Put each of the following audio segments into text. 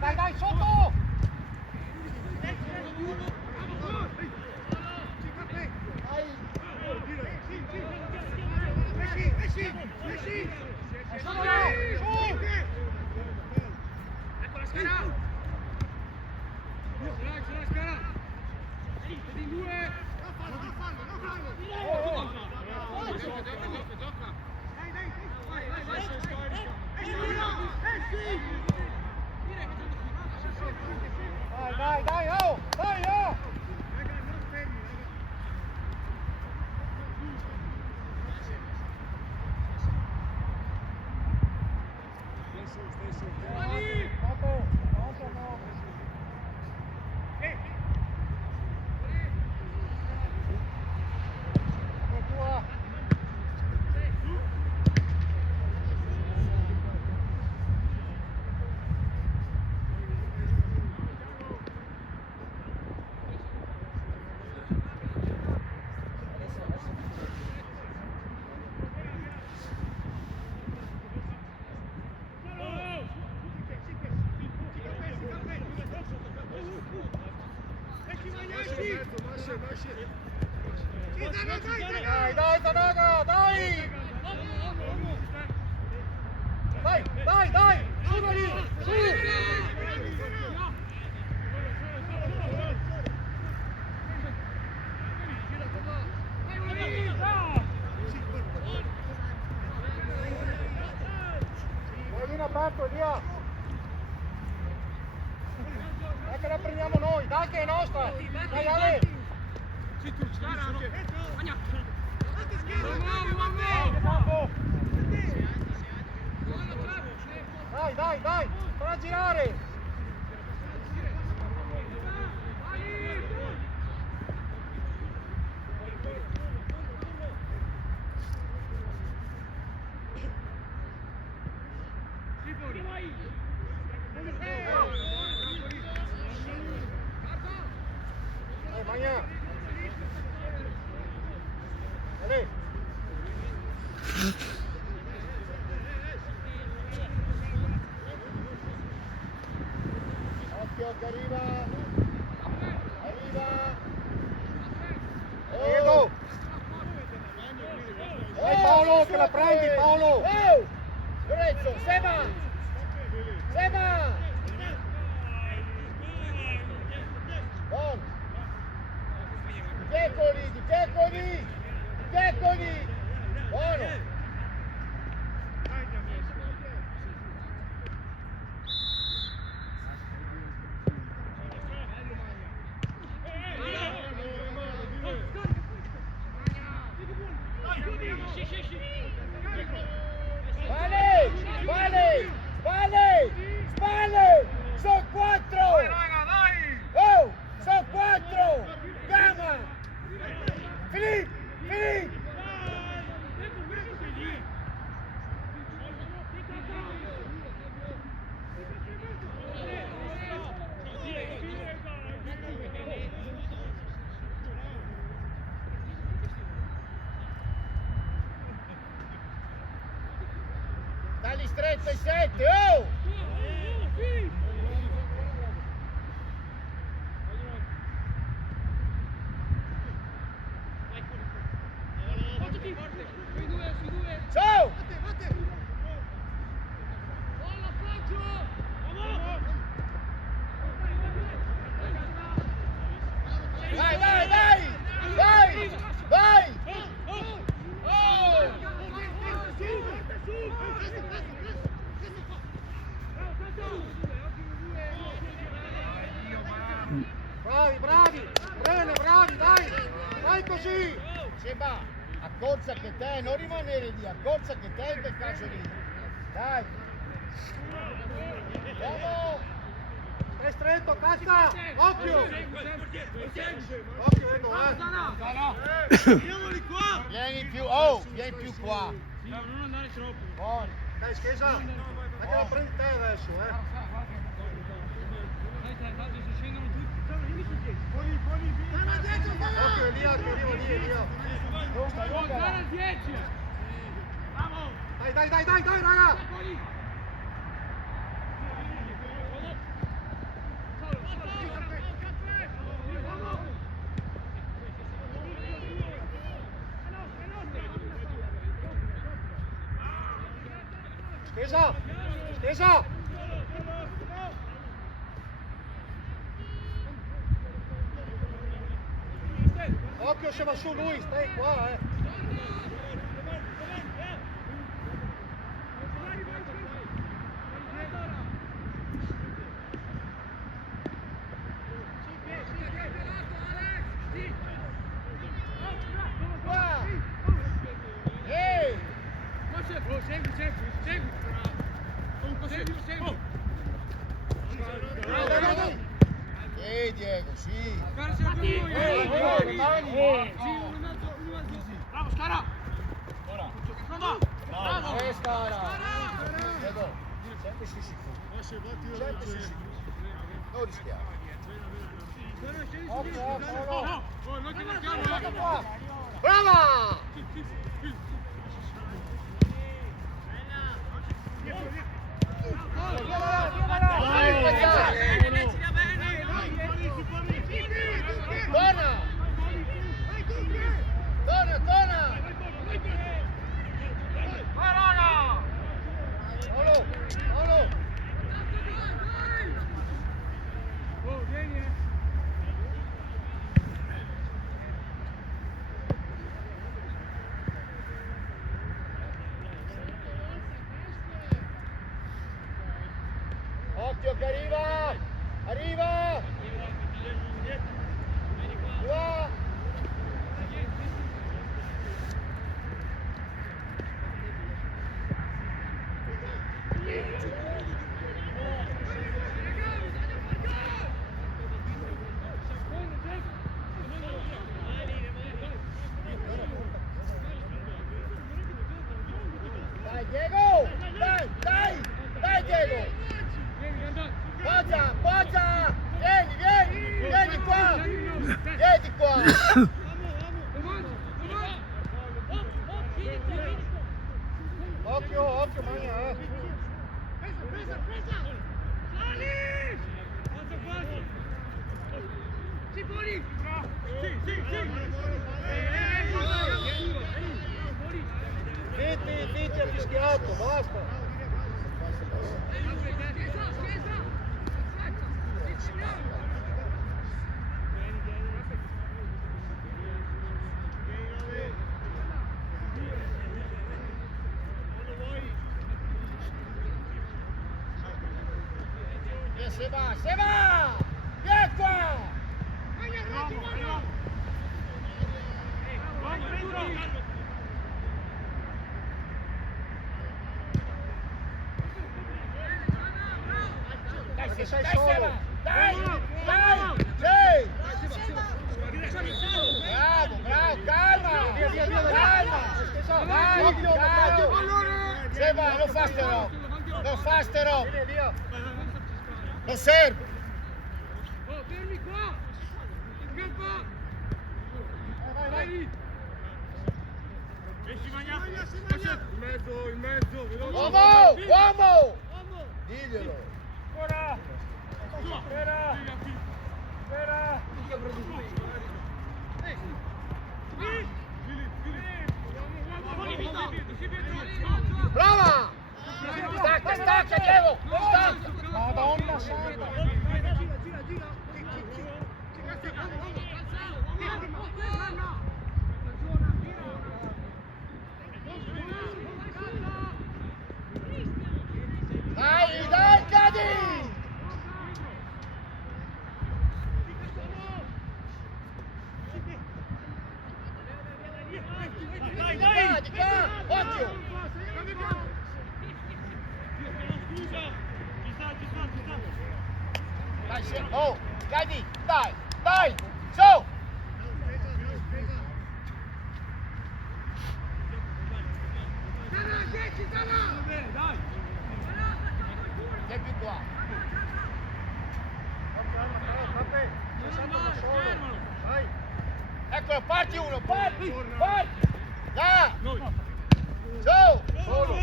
Dai, dai, sotto! Ecco la scala! Ce l'ha scala! Vedi due! Non fallo! Gioca! Dai, dai, oh! Dai, oh! Dai, dai, Tanaka, dai! Dai, dai, dai! Su da lì, su! Vai in aperto, via! Dai che la prendiamo noi, dai che è nostra! Dai, Ale! Dai, dai, dai! Falla girare! Dai, Magna! Ale! Occhio che arriva! Arriva! Edo! Paolo, che la prendi, Paolo! Oh! Lorenzo, Seba! Seba! Buon! Geccoli! Buono! Spalle! Sono 4! Dai, raga, dai! Oh! Sono 4! Gama! Finì! Dagli stretto ai 7, oh! Ciao! così! Seba, accorcia che te, non rimanere lì, accorcia che te in quel caso lì. Dai. Andiamo. Stai stretto, cazza! Occhio! Occhio, Edo, Vieni più, vieni più qua. Non andare troppo. Buono. Dai, Schesa! Dai che la prendi te adesso, Dai, si scendono tutti. Occhio, Elia, che arriva lì, Elia! Andare al 10. Bravo. Dai, raga! Schesa! Occhio se va su lui, stai qua, Ehi! Segui. Ehi Diego, sì. Bravo, Scara! Bravo! Scala! Diego, sempre sui sicuri. Sempre sui sicuri. Non rischiamo. Occhio. Brava! Torna! Paolo! Vieni, Occhio che arriva! Arriva! Va! Dai Diego! Dai Diego! Poggia! Vieni qua! Vieni qua! Occhio, Magna, Zitti, ha fischiato, basta! Se va! Vieni qua! Perché sei solo! Dai! Bravo! Calma! Via! Dai! Occhio, Se va, non fa ste robe! Non fa ste robe! Via! Non serve! Fermi qua! Scappa! Vai! In mezzo, veloce! Uomo! Diglielo! Ancora! Spera! Brava! Stacca Diego! Stacca! Madonna santa! Dai, cadi! dai, oh, Gadi, dai, su! Vieni più qua. Dai. Eccolo, parti uno, parti! Là! Su! Solo.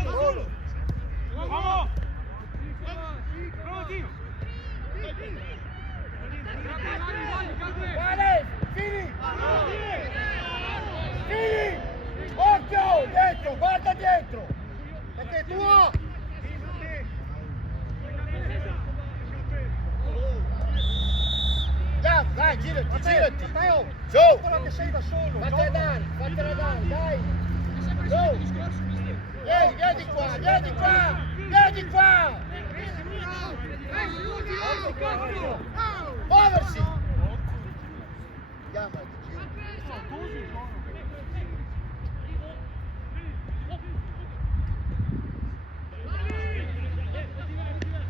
Vamos! Pronti! Vale, fini! Occhio, dietro, guarda dietro! Perché è tuo! Dai, girati! Matteo! Su! Guarda che sei da solo! Fatela dare, dai! Su! Vieni qua! Muoversi! Chiamati,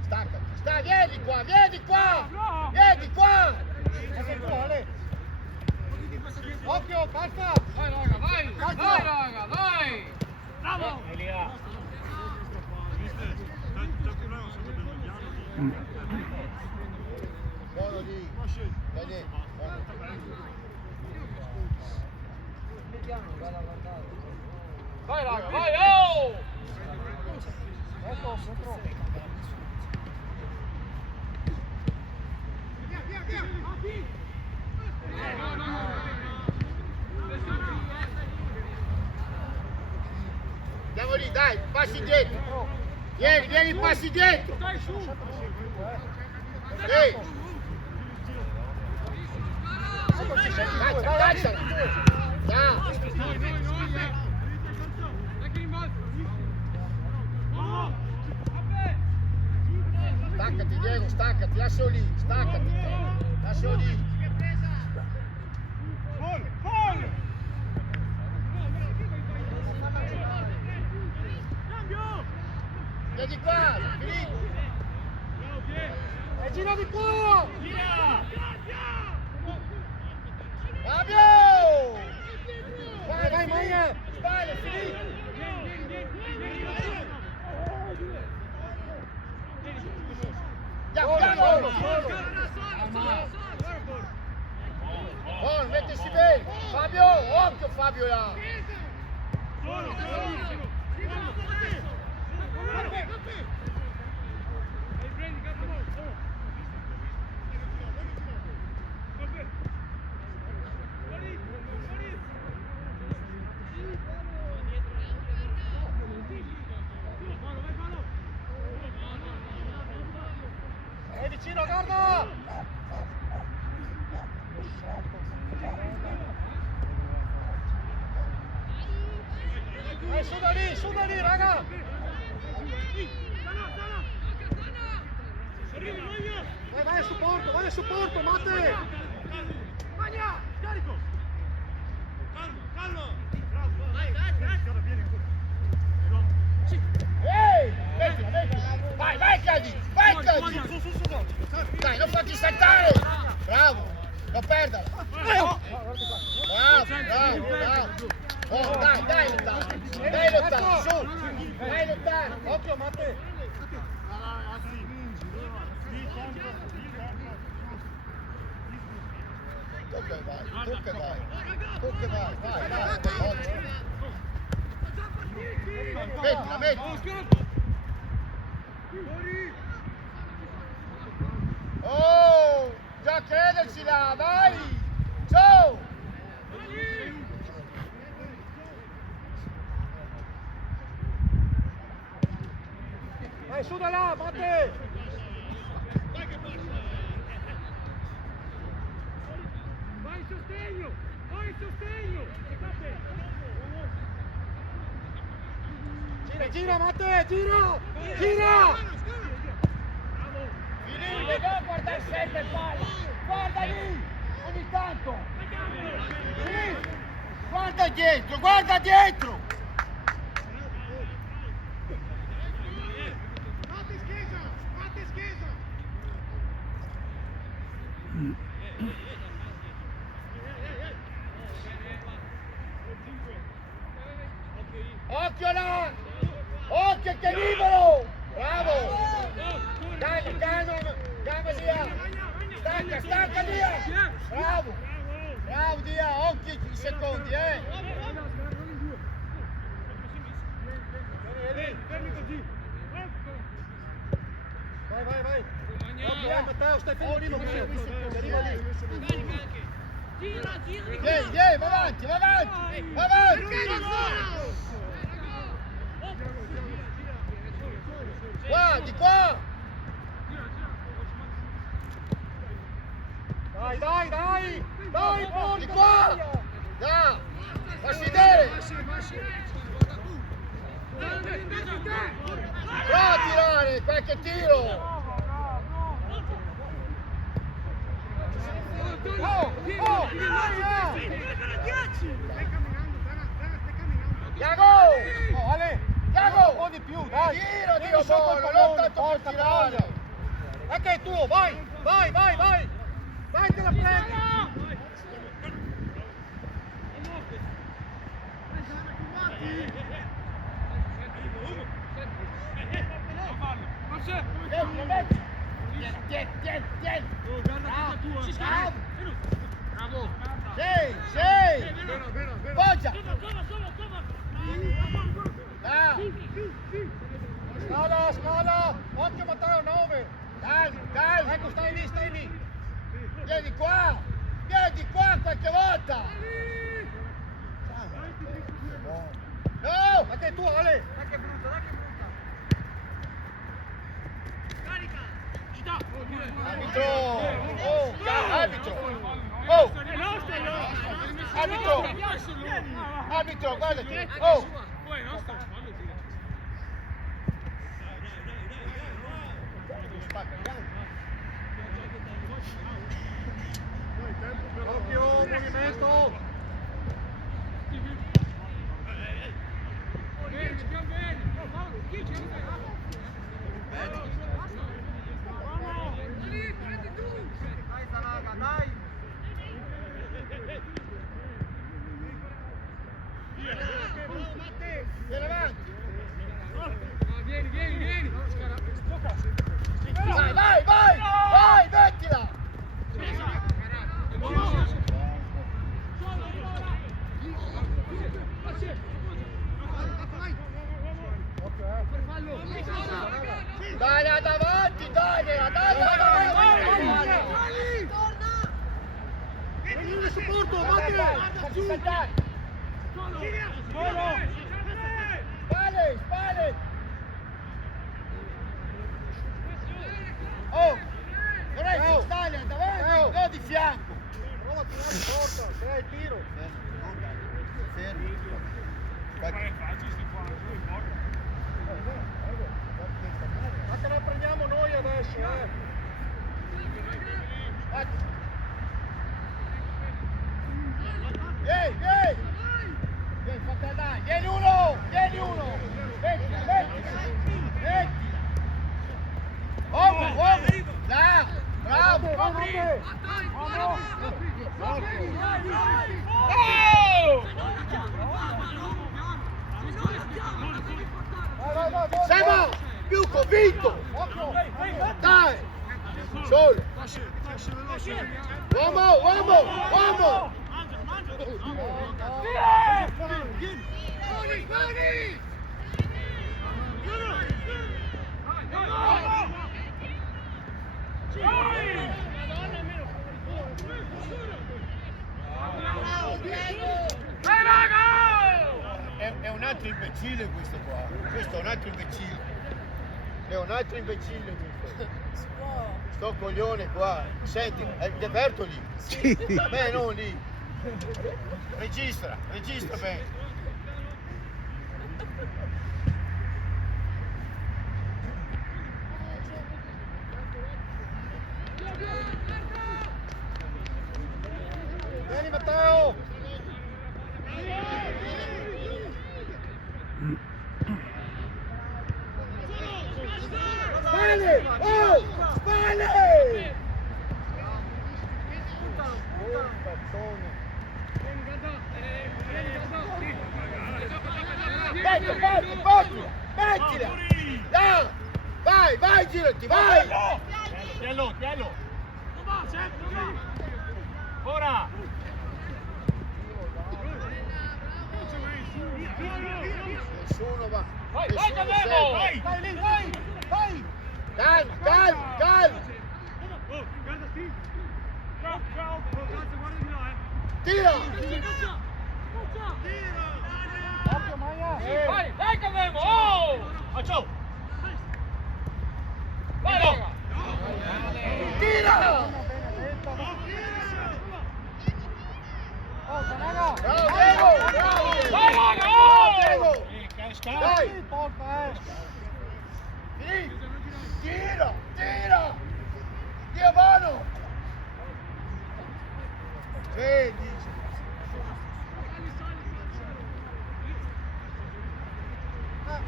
staccati, vieni qua! Vieni qua! Perché è tuo, Ale! Occhio, calza! Vai raga, vai! Calcio! Vai raga, vai! Bravo! Buono lì! Dai, Vai raga, vai! Oh! Ecco, dentro! Andiamo lì, dai, passi indietro! Vieni, passi dietro! Stai su! Ehi! Ecco, ci sei Dai, due, cacciala! Dai! Anche in basso! Staccati Diego, staccati, lascialo lì, lascialo lì. Vieni qua, finito. E gira di qua! Fabio! Vai, Maia! Vai, è finito. Andiamo! Buono, mettersi bene. Fabio, occhio Fabio là. È vicino, guarda! Su da lì, raga! Vai a supporto, Matte! Magna, scarico! Calmo! Ehi, mettila! Vai Cadi! Dai, non fatti saltare! Bravo! Non perderla! Bravo! Oh, dai lottare, su! Dai lottare! Occhio, Matte! Tocca vai, occhio! Mettila! Oh, già crederci là, vai! Ciao! Vai su da là, Matte! Vai in sostegno! Gira, Matte, gira! Finire, non guardare sempre il palla! Guarda lì! Ogni tanto! Finire! Guarda dietro! occhio là! Occhio che è libero! Bravo! Dai, calma Dia! Stacca Dia! Bravo! Bravo Dia, occhio i secondi, Fermi così. Vai. Ok, Matteo, stai fermo lì, non arriva lì. Vieni, va avanti! Qua, di qua! Dai, Di qua! Dai! Facci vedere! Prova a tirare, qualche tiro! Iago! Iago! Un po' di più, dai! Tiro, Vieni Dio sopra il buono, pallone, non tanto per porta tirare! palla. Ecco è tuo, vai! Vai, te la prendi! Tieni! Bravo! Sei! Poggia! Scala! Occhio Matteo, 9! Dai! Ecco, stai lì! Vieni qua qualche volta! No! Ecco è tuo, Ale! Dai che brutta! Carica! Arbitro! Oh! Arbitro! Oh! Arbitro, guardati! Oh! Poi nostro, fallo tira. Occhio, movimento! Bene! Chi c'è? Dai Zanaga, dai! Vieni avanti! Vieni! Vai, mettila! Dai là davanti, dai Vieni in supporto, Matte! Spalle! Oh! Lorenzo, stai davanti, no di fianco! Prova a tirare in porta, se hai il tiro! Fermi! Ma che la prendiamo noi adesso, Vieni, fatti andare! Vieni uno! Mettila! Uomo! Là! Bravo! Siamo più convinto! Dai! Solo! Uomo! È un altro imbecille questo qua. Questo è un altro imbecille questo. Sto coglione qua. Senti, è aperto lì? Sì. Beh, non lì. Registra bene. Vieni Matteo! Spalle! Oh! Spalle! Oh, cazzone! Vieni, Gadda! Ecco, mettila! Là! Vai, girati, vai! Tiello! Ora! Nessuno va! Vai, Nessuno Camevo! serve. Vai lì, vai! Calma! Tira! Occhio, Maia! Vai, dai Camevo! Oh! Faccio! Vai, raga! Tira! Oh, Zanaga! Bravo, Diego! Vai, raga! Diego! Dai! Dai! Porca, Finì! Tira! Dio buono! Vedi!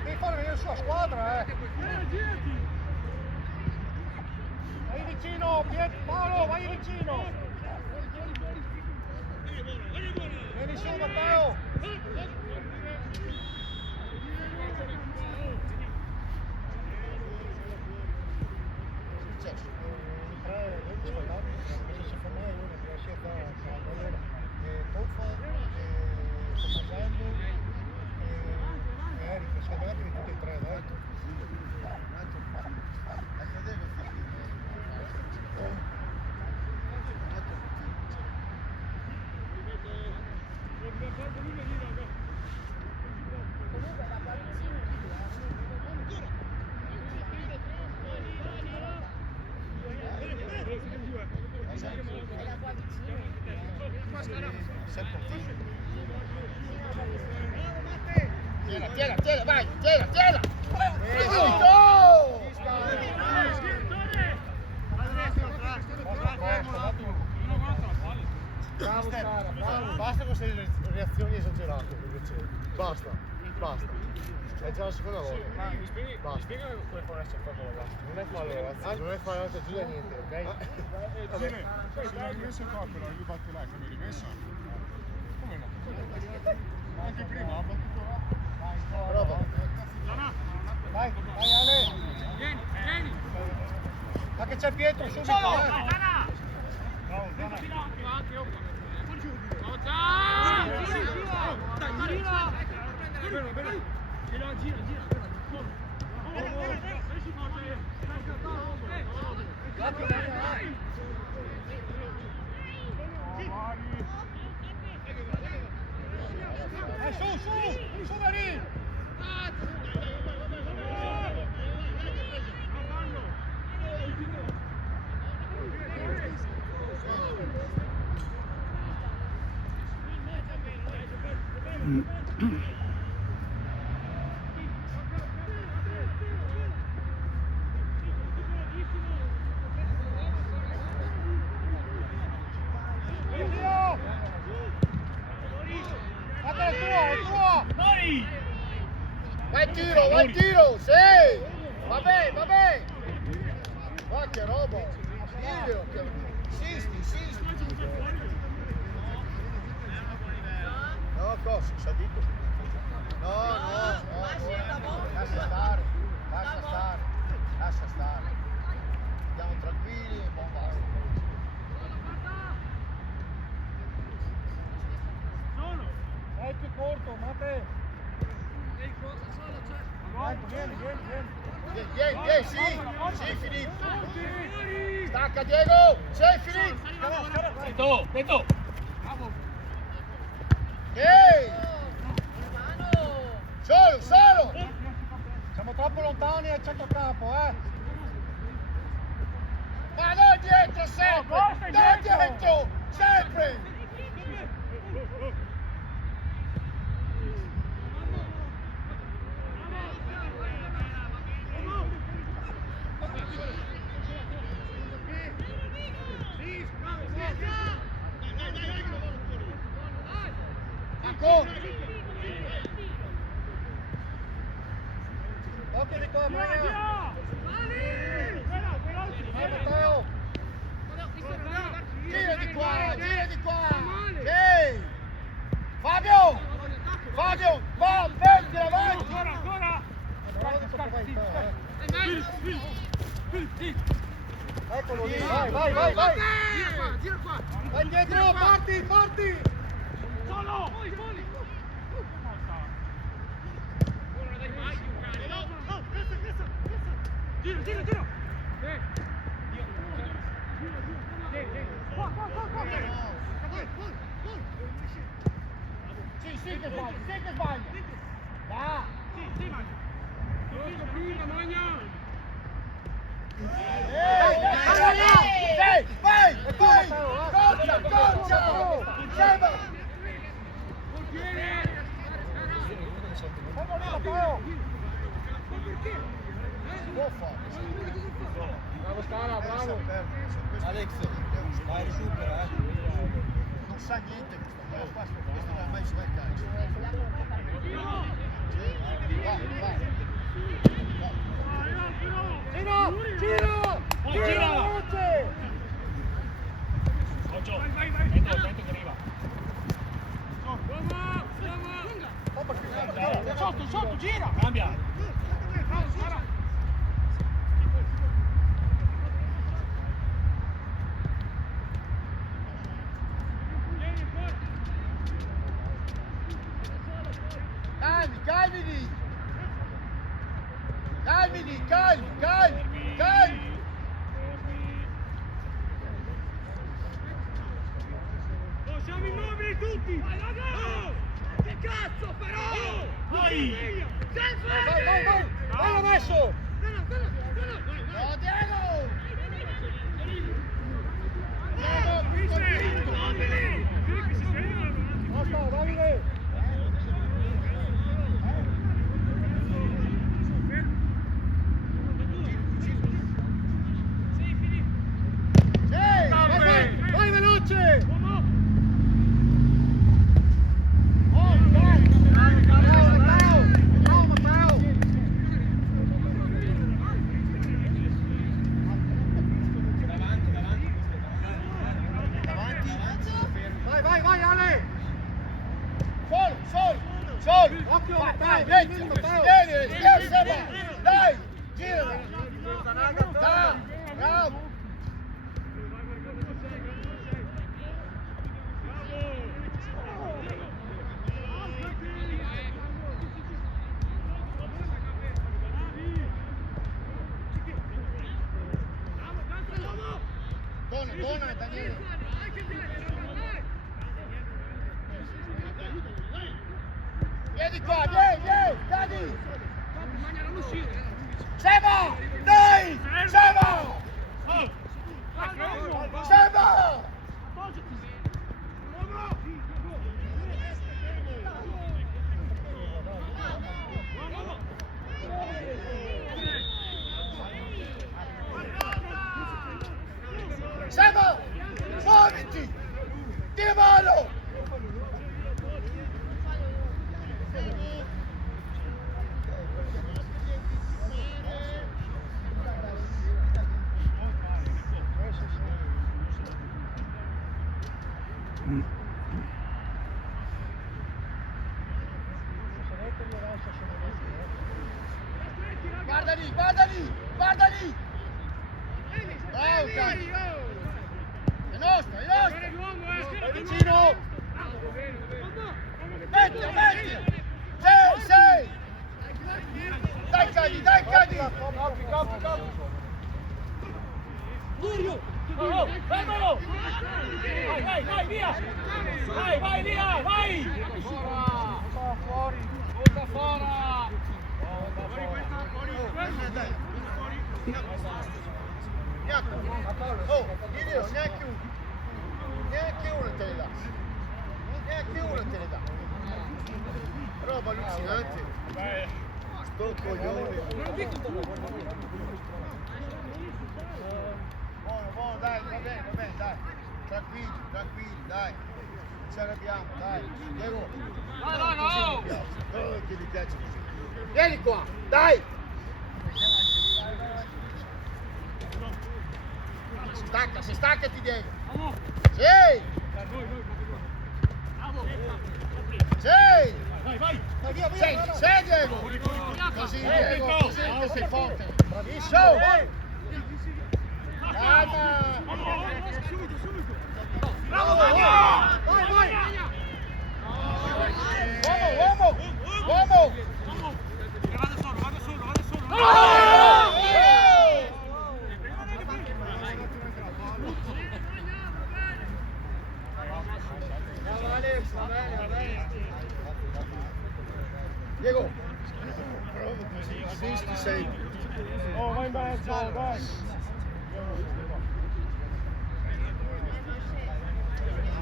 Devi fare venire sulla squadra, Vai vicino, Paolo, vai vicino! Vieni su, Matteo! Tiela, vai, tiela! Bravo, Sara, bravo! Basta con queste reazioni esagerate, basta. È già la seconda volta. Mi spieghi come può essere fatto la basta? Non è fallo, ragazzi, non è fallo, non giù da niente, ok? Gire, se l'hai rimesso qua però hai ribatto là, come rimessa? Come no? Anche prima ha battuto là. Bravo. Vai, Ale! Vieni! Ma che c'è Pietro subito, Solo! Bravo, Zana! Anche io. Su Marin! Vai tiro, sì! Va bene! Ma che roba! Silvio, insisti! No, cosa? Sadito? No, lascia stare. Andiamo tranquilli e poi basta. Vai più corto, Mate! Vieni! Vieni, sì, Filippo! Stacca Diego! Sei Filippo! Detto! Ehi! Solo! Siamo troppo lontani al centrocampo, Ma non dietro sempre! Non dietro! Sempre! Occhio di qua, Maria! Vai Matteo! Gira di qua! Ehi! Fabio, va, avanti, avanti! Ancora! Eccolo lì, vai, vai, vai, vai! Gira qua! Vai dietro, parti, parti! Solo! Giro! Sì, che sbaglia! Va! Prima, Magna! Vai! Corcia! Seba! Bravo Scala, bravo. Alex, vai recupera, Non sa niente questo non ha mai suonato calcio. Vai. Giro! Veloce! Attento che arriva. Sotto, gira! Cambia! Calmi! Siamo immobili tutti! Oh! Che cazzo però! Vai! Vai! Vai, l'ho messo! No, Diego! Basta, Davide! Vai veloce! Vai Ale! Sol! Occhio, Vai, Matteo, Matteo! Matteo. Vieni, Seba! Dai! Gira! Bravo! Buona, Daniele! Vieni qua, vieni! Dani! Seba! Dai! Seba! Seba! Seba! Muoviti! Di mano! Guarda lì! Bravo, cazzo! È nostro! Vicino! Metti! Sei! Dai Cadi! Turio! Fermalo! Vai, via! Vai, via! Vai! Fuori! Butta fuori! Oh, Guido, neanche uno te le dà. Roba allucinante. Sto coglione. Buono, dai, va bene, dai. Tranquilli, dai. Ci arrabbiamo, dai. Diego. No! Che mi piace così. Vieni qua, dai. Staccati Diego! Sì! vai! Vai via, via! Senti, sei Diego! Così Diego, così che sei forte! Bravissimo! Calma! Subito, subito! Bravo, vai! Vai! Uomo, uomo! Uomo! Vado solo! Bravo Alex, va bene, va bene! Diego! Bravo così, assisti sempre! Oh, vai in mezzo, dai!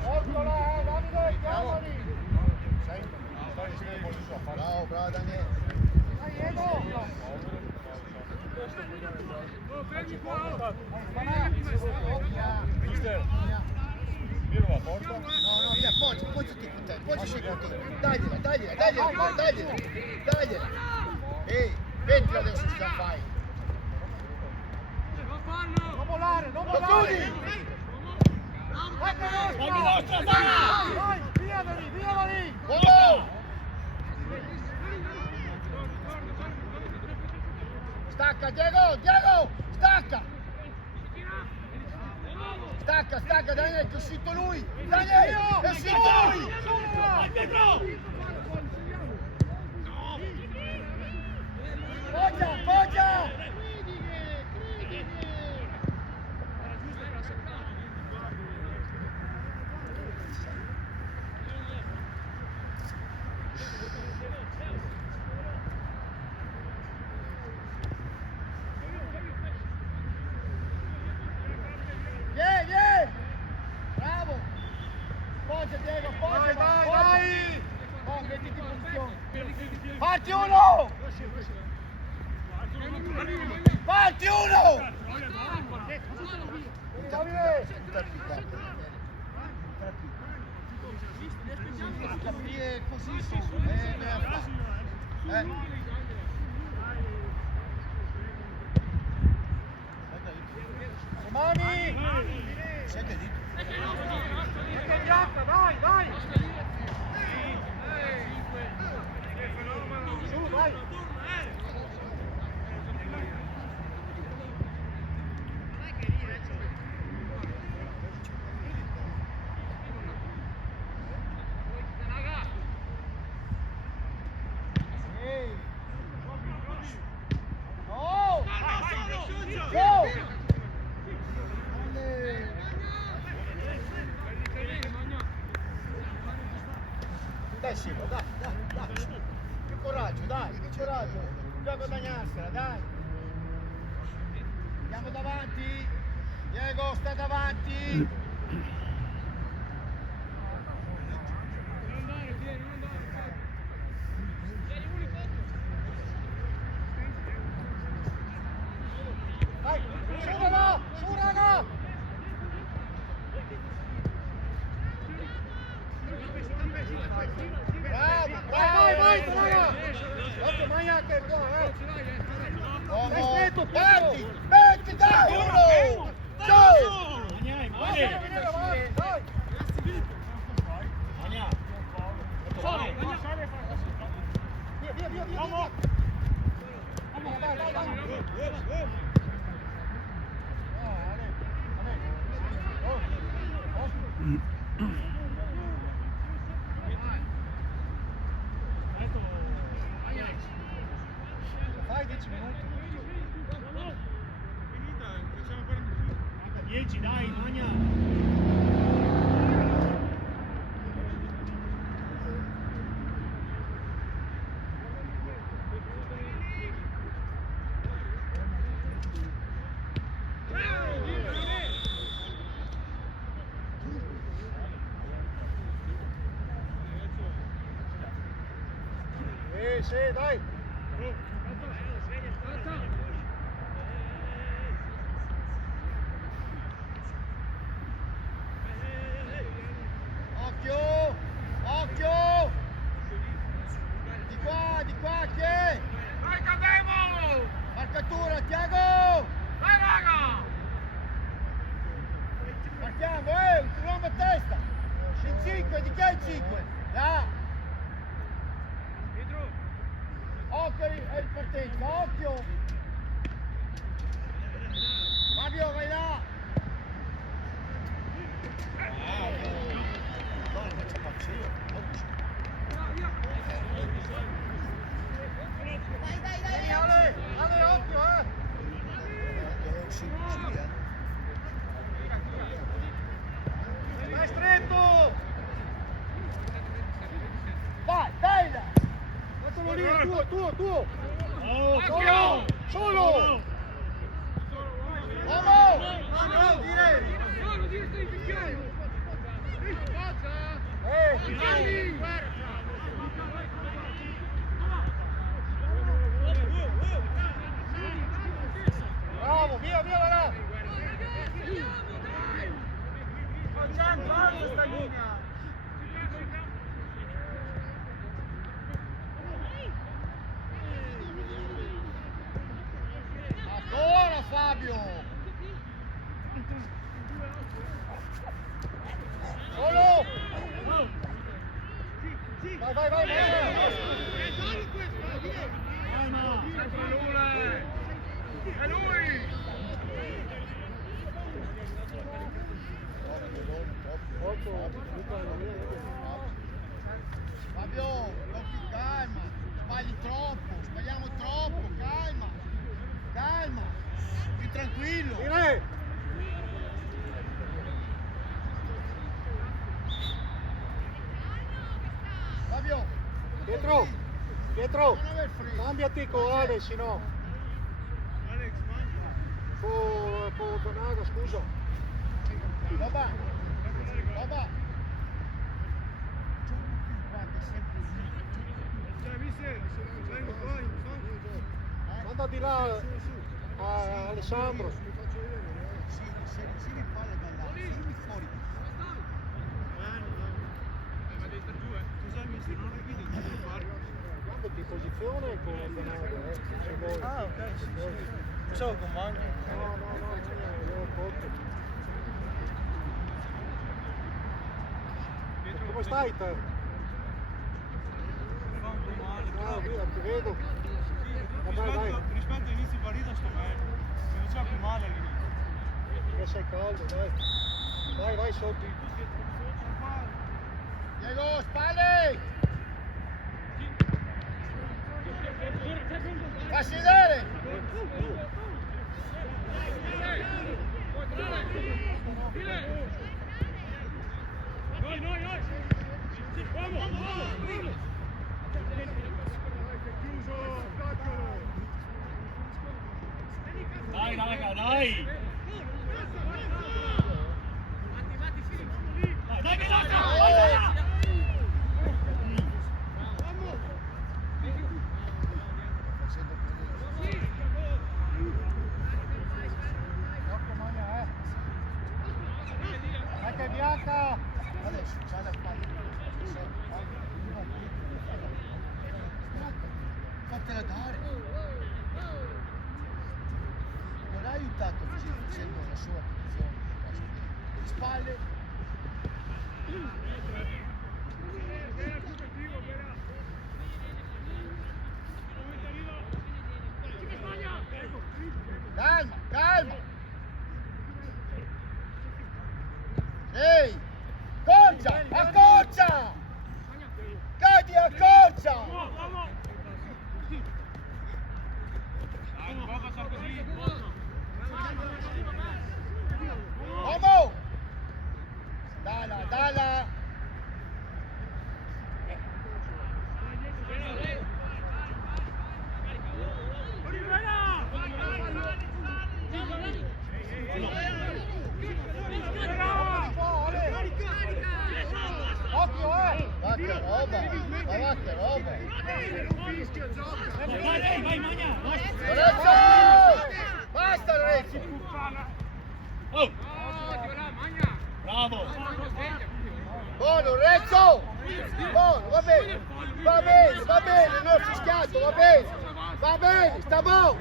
Occola, Davide, chiamali! Stai su, a fare. Bravo, bravo Daniele! Vai Diego! Fermi qua! Mister, io la porta. No, via, poggiati con te, poggiati con te. Dagliela. Ehi, mettila adesso se la fai. Non volare, non Lo volare! chiudi! Ecco Vai, nostra! vai! Vai, via da lì! Uomo! Stacca, Diego! Stacca! Stacca, Daniele, che è uscito lui! Daniele, è uscito lui! Vai, Pietro! Poggia! Vieni! Bravo! Poggia Diego, poggia! Vai! Oh, mettiti in posizione! Parti uno! Parti uno! Davide! Capire così su. Mani! Sente dito. Anche bianca, vai! Su, vai! Ehi! Oh! Go! Dai Silvio, dai. Più coraggio, più coraggio. Bisogna guadagnarsela, dai. Andiamo davanti. Diego, sta davanti. Vai! Su raga! Bravo, Vai, raga! Occhio, Magna anche qua, Stai stretto, Parti, metti, dai, uno! Go! Vai! Via! Vai! Fai 10 minuti. 10, dai, Magna! Sì, dai! Occhio! Di qua, chi è? Vai, Cademo! Marcatura, Tiago! Vai, raga! Partiamo, un uomo a testa! In 5, di che è il 5? Là! che è il partenza, occhio! Fabio, vai là! No, non faccio pazzia. Vieni Ale! Ale, occhio, Vai stretto! Vai, dai là! Fatelo lì, tuo, tuo, tuo! Occhio! Solo! Vamos! No, direi! Bravo, via, via, va là! Facciamo alto sta linea! Ancora Fabio! Solo! Vai, vai, vai, vai! È lui! Fabio, un po' più calma, sbagli troppo, sbagliamo troppo, calma, calma, più tranquillo. Dire! Fabio, Dietro! Dietro! non aver fretta. Cambiati con Ale, se no! Con Donaga, scusa! Babà, babà. Guarda, è sempre lì. Manda di là a Alessandro! Sì, se li palle da là, sì, fuori. Cambiati posizione con Donaga, se vuoi! Ah, ok, sì, sì. Pensavo con Manca. No, io porto! Come stai te? Ah, via, ti vedo! Vai, vai! Rispetto all'inizio di partita sto bene, mi faceva più male all'inizio. Che sei caldo, dai! Vai, vai sotto! Diego, spalle! Fasci vedere! Dai raga, dai! Dai che vai! Porco Magna, Anche Bianca! Adesso c'ha la palla. Fatela dare. Non ha aiutato facendo la sua posizione. Spalle. Calma, calma. Ehi, accorcia, accorcia. Cadi, accorcia. Vamos. Dala, dala. Occhio, Va che roba, ma va che roba. Vai Magna! Lorenzo! Basta Lorenzo! Oh! Bravo! Buono Lorenzo! Buono, va bene, non ho fischiato, va bene, sta buono,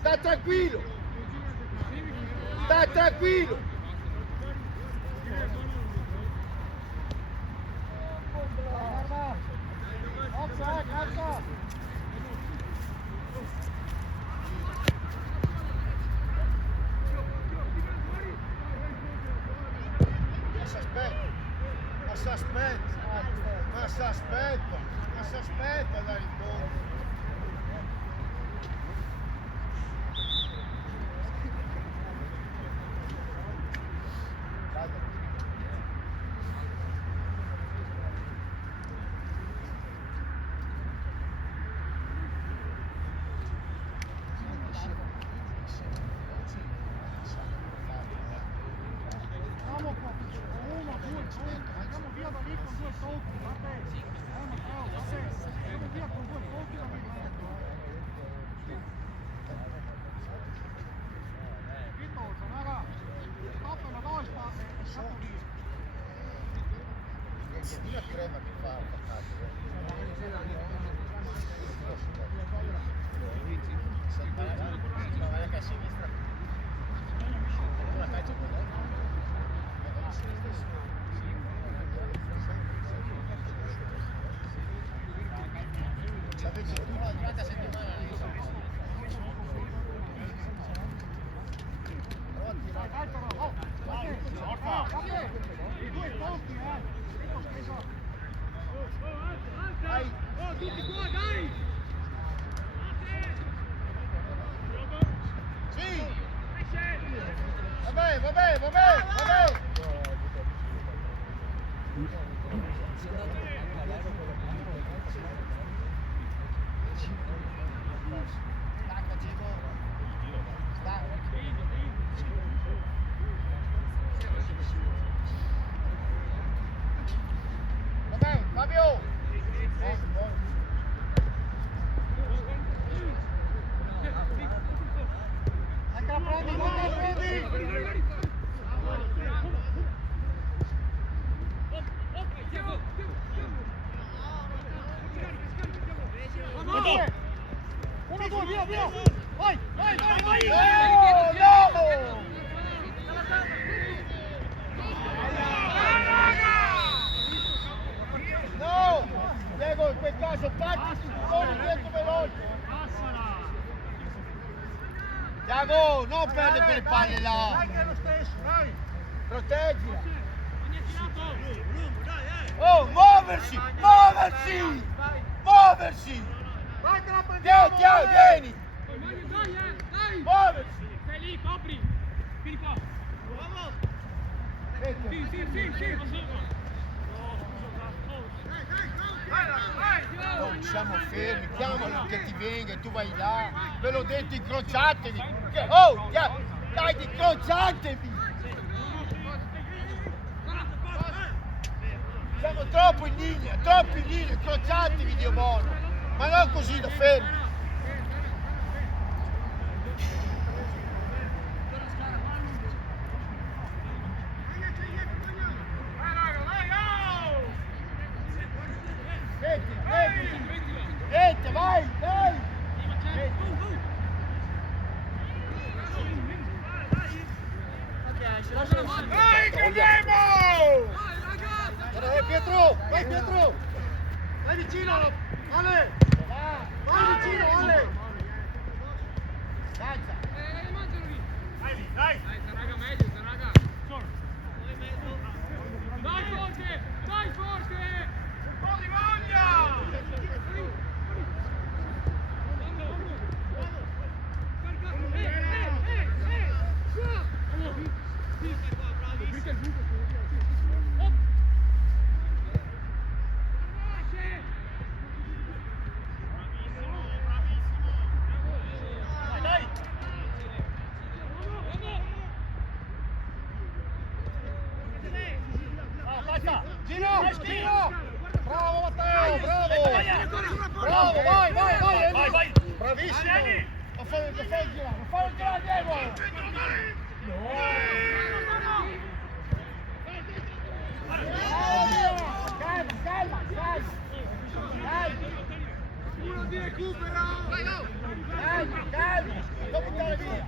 sta tranquillo, sta tranquillo. Calza! Ma si aspetta da incontro. Andiamo via da lì con 2 tocchi, va bene. Andiamo via con 2 tocchi da lì. Vito, raga, stop la nostra e siamo via. Una crema che fa a sinistra. I 2 tocchi, Tutti qua, dai! Sì! Vabbè! Stacca, Cibo! Stacca! Vabbè, Fabio! Anche la prendi! Uno, due, via! Vai! No! Diego, in quel caso fatti fuori dietro veloce! Diego, non perde quelle palle là! Dai che è lo stesso, dai! Proteggila! Oh, muoversi! Vai che la prendiamo! Vieni! Dai! Muoversi! Stai lì, copri! Vieni qua! Sì! Non siamo fermi, chiamalo che ti venga e tu vai là. Ve l'ho detto, incrociatevi. Oh, dai, incrociatevi. Siamo troppo in linea, incrociatevi, Dio buono. Ma non così da fermi. Niente, vai, dai! Vai, chiudiamo! Pietro! Vai vicino! Ale! Vai vicino, Ale! Danza! Dai, raga, meglio, raga! Dai forte! Un po' di voglia! Giro! Bravo Matteo, bravo! Vai! Bravissimo! Non fai girare, Diego! Calma! Uno di recupero! Calma! Non buttare via!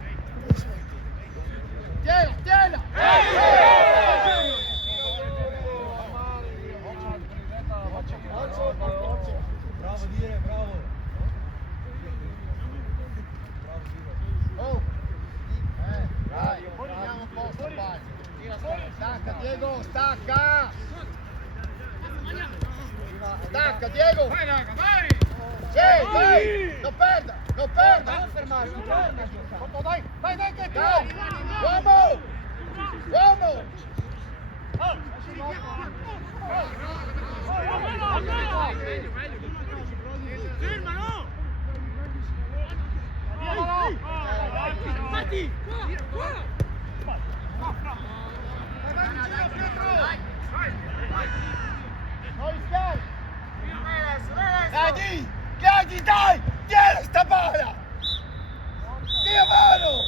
Tiena! Bravo, bravo! Dai! Non perda! Non perda! Non fermarsi, ferma a giocare. Sotto, dai! Dai, dai, che dai! Uomo! Uomo! Ferma, no! Fatti! Qua! Non rischiare! Dai, Gadi, dai! Tieni sta palla! Dio mano!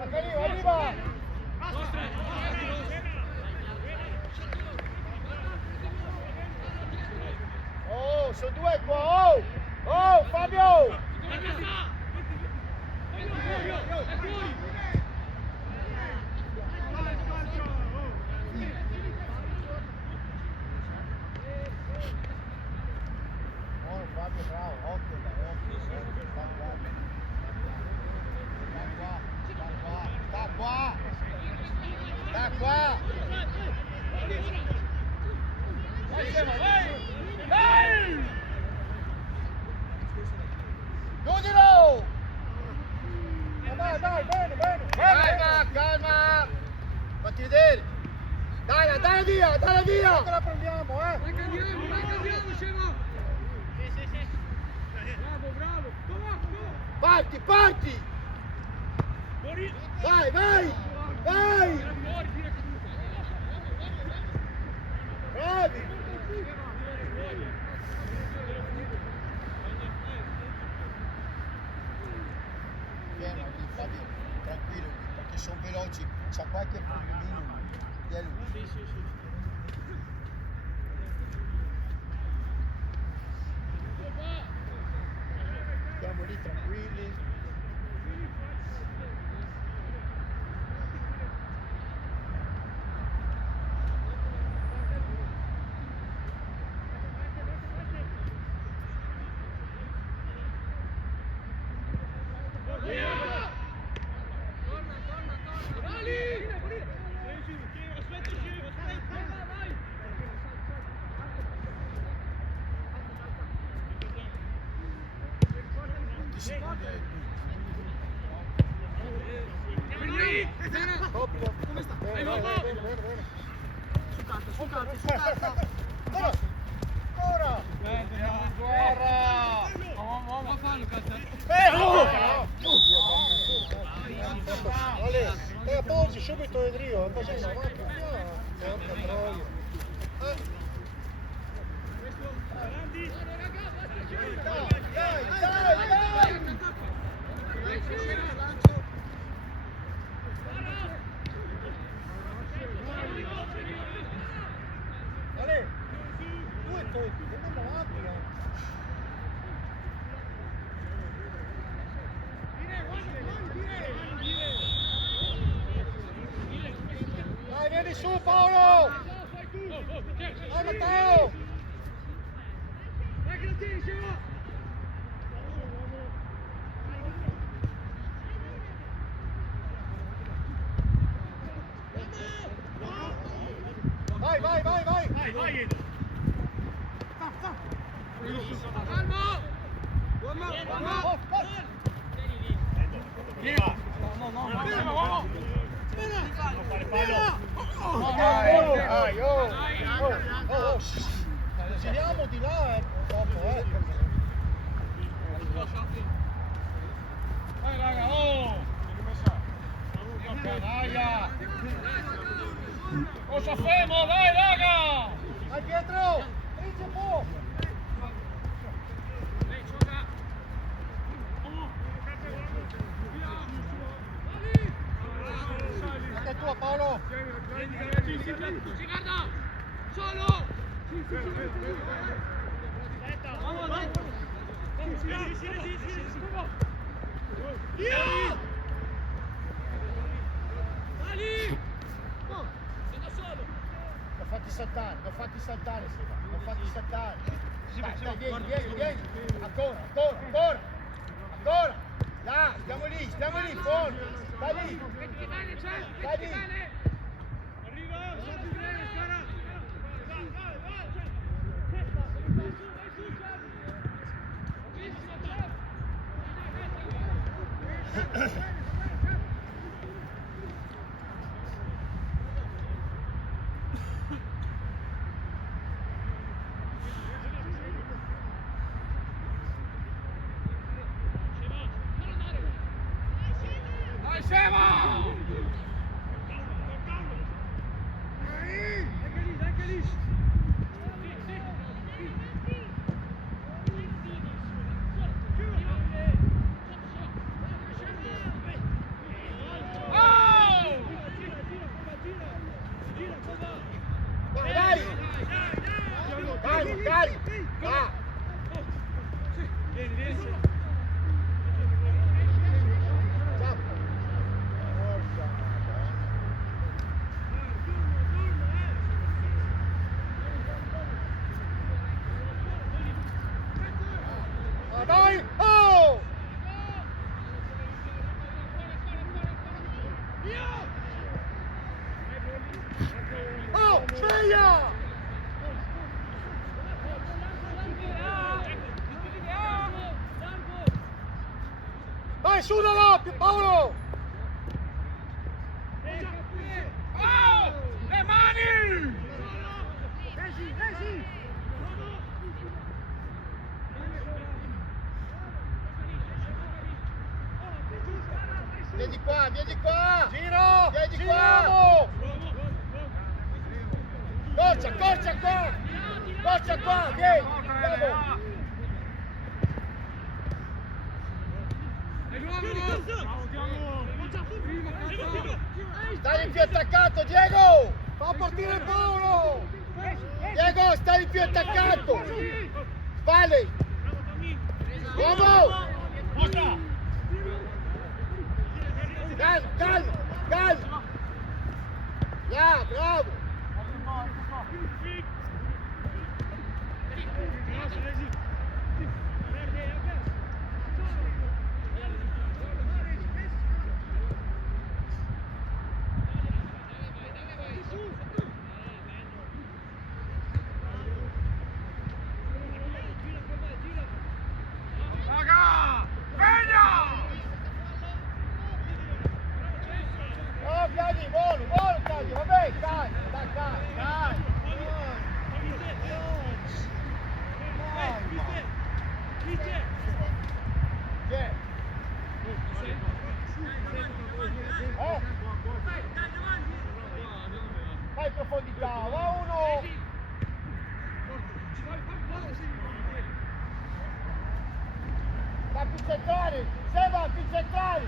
Arriva, arriva! Oh, sono due qua! Oh! Oh, Fabio! Oh, Fabio, bravo, occhio, occhio, sta qua. Sta qua! Sta qua! Dai! Chiudilo! Dai, dai, bene, bene. Calma, calma! Fatti vedere! Dai, dai via, dai via! Non la prendiamo, Dai, cambiamo, scemo! Bravo, bravo! Parti, parti! Vai, vai! Vai! Bravi! Vieni, Fabio, tranquillo, perché sono veloci, c'ha qualche problemino. Vieni. Stiamo lì tranquilli. Come sta? Bene, bene, bene, bene. Su carta. Ora! Guarda! Ma fallo, cazzo! Ale, te appoggi subito il Rio, poi sei avanti. Porca troia. Dai! Ale, tu e tocchi, andiamo avanti. Dai, vieni su Paolo! Dai Matteo! Dai che lo tieni, scemo! Vai, vai, vai, vai! Vai, Edo! Calmo! Uomo! Viva! Fermo, uomo! Non fare fallo! Dai, oh! Oh, giriamo di là dopo, Dai, raga, oh! Canaglia! Cosa fermo, dai, raga! Vai Pietro! Stringi un po'! Anche tua Paolo! Si guarda! Solo! fatti saltare, non fatti saltare, Seba, non fatti saltare. Dai, vieni. Ancora. Là, stiamo lì, fuori. Stai lì. Dai, Seba! Dai! Va! Dai! Oh! Oh! Sveglia! Vai, sudala, Paolo! Oh! Le mani! Vieni qua! Giro! Vieni Giriamo! qua! Corcia qua! Vieni! Bravo! Stai più attaccato, Diego! Fa partire Paolo! Diego, stai più attaccato! Spalle! Uomo! Calma! Là, bravo! Raga! Sveglia! Oh, Cagli, buono, Cagli, vabbè, dai! Vieni. Vai in profondità, va uno! Va più centrale, Seba, più centrale!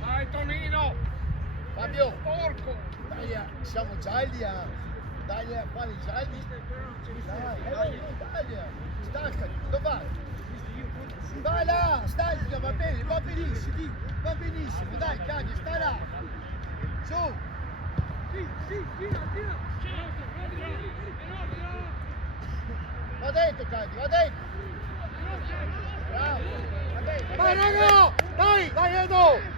Dai, Tonino! Fabio, Porco! dai, siamo gialli, dai, quali gialli? Dai, staccati, dove vai? Vai là, stacca, va bene, va benissimo, dai, Cagli, stai là, su! Va dentro, Cagli, va dentro! Bravo, va dentro! Vai raga! Dai Edo!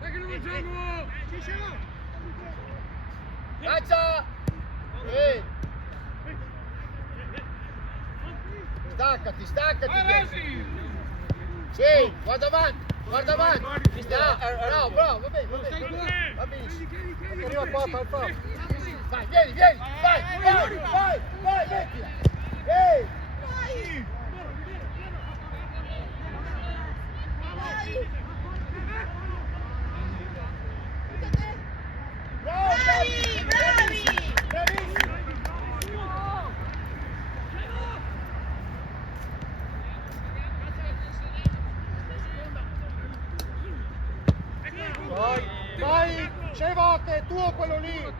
Dai che non mangiamo! Caccia! Staccati! Alesi! Sì, guarda avanti! Bravo, va bene, va benissimo. Arriva qua, fa. Vai, vieni, vai, mettila! Ehi! Vai, Cevote, è tuo quello lì.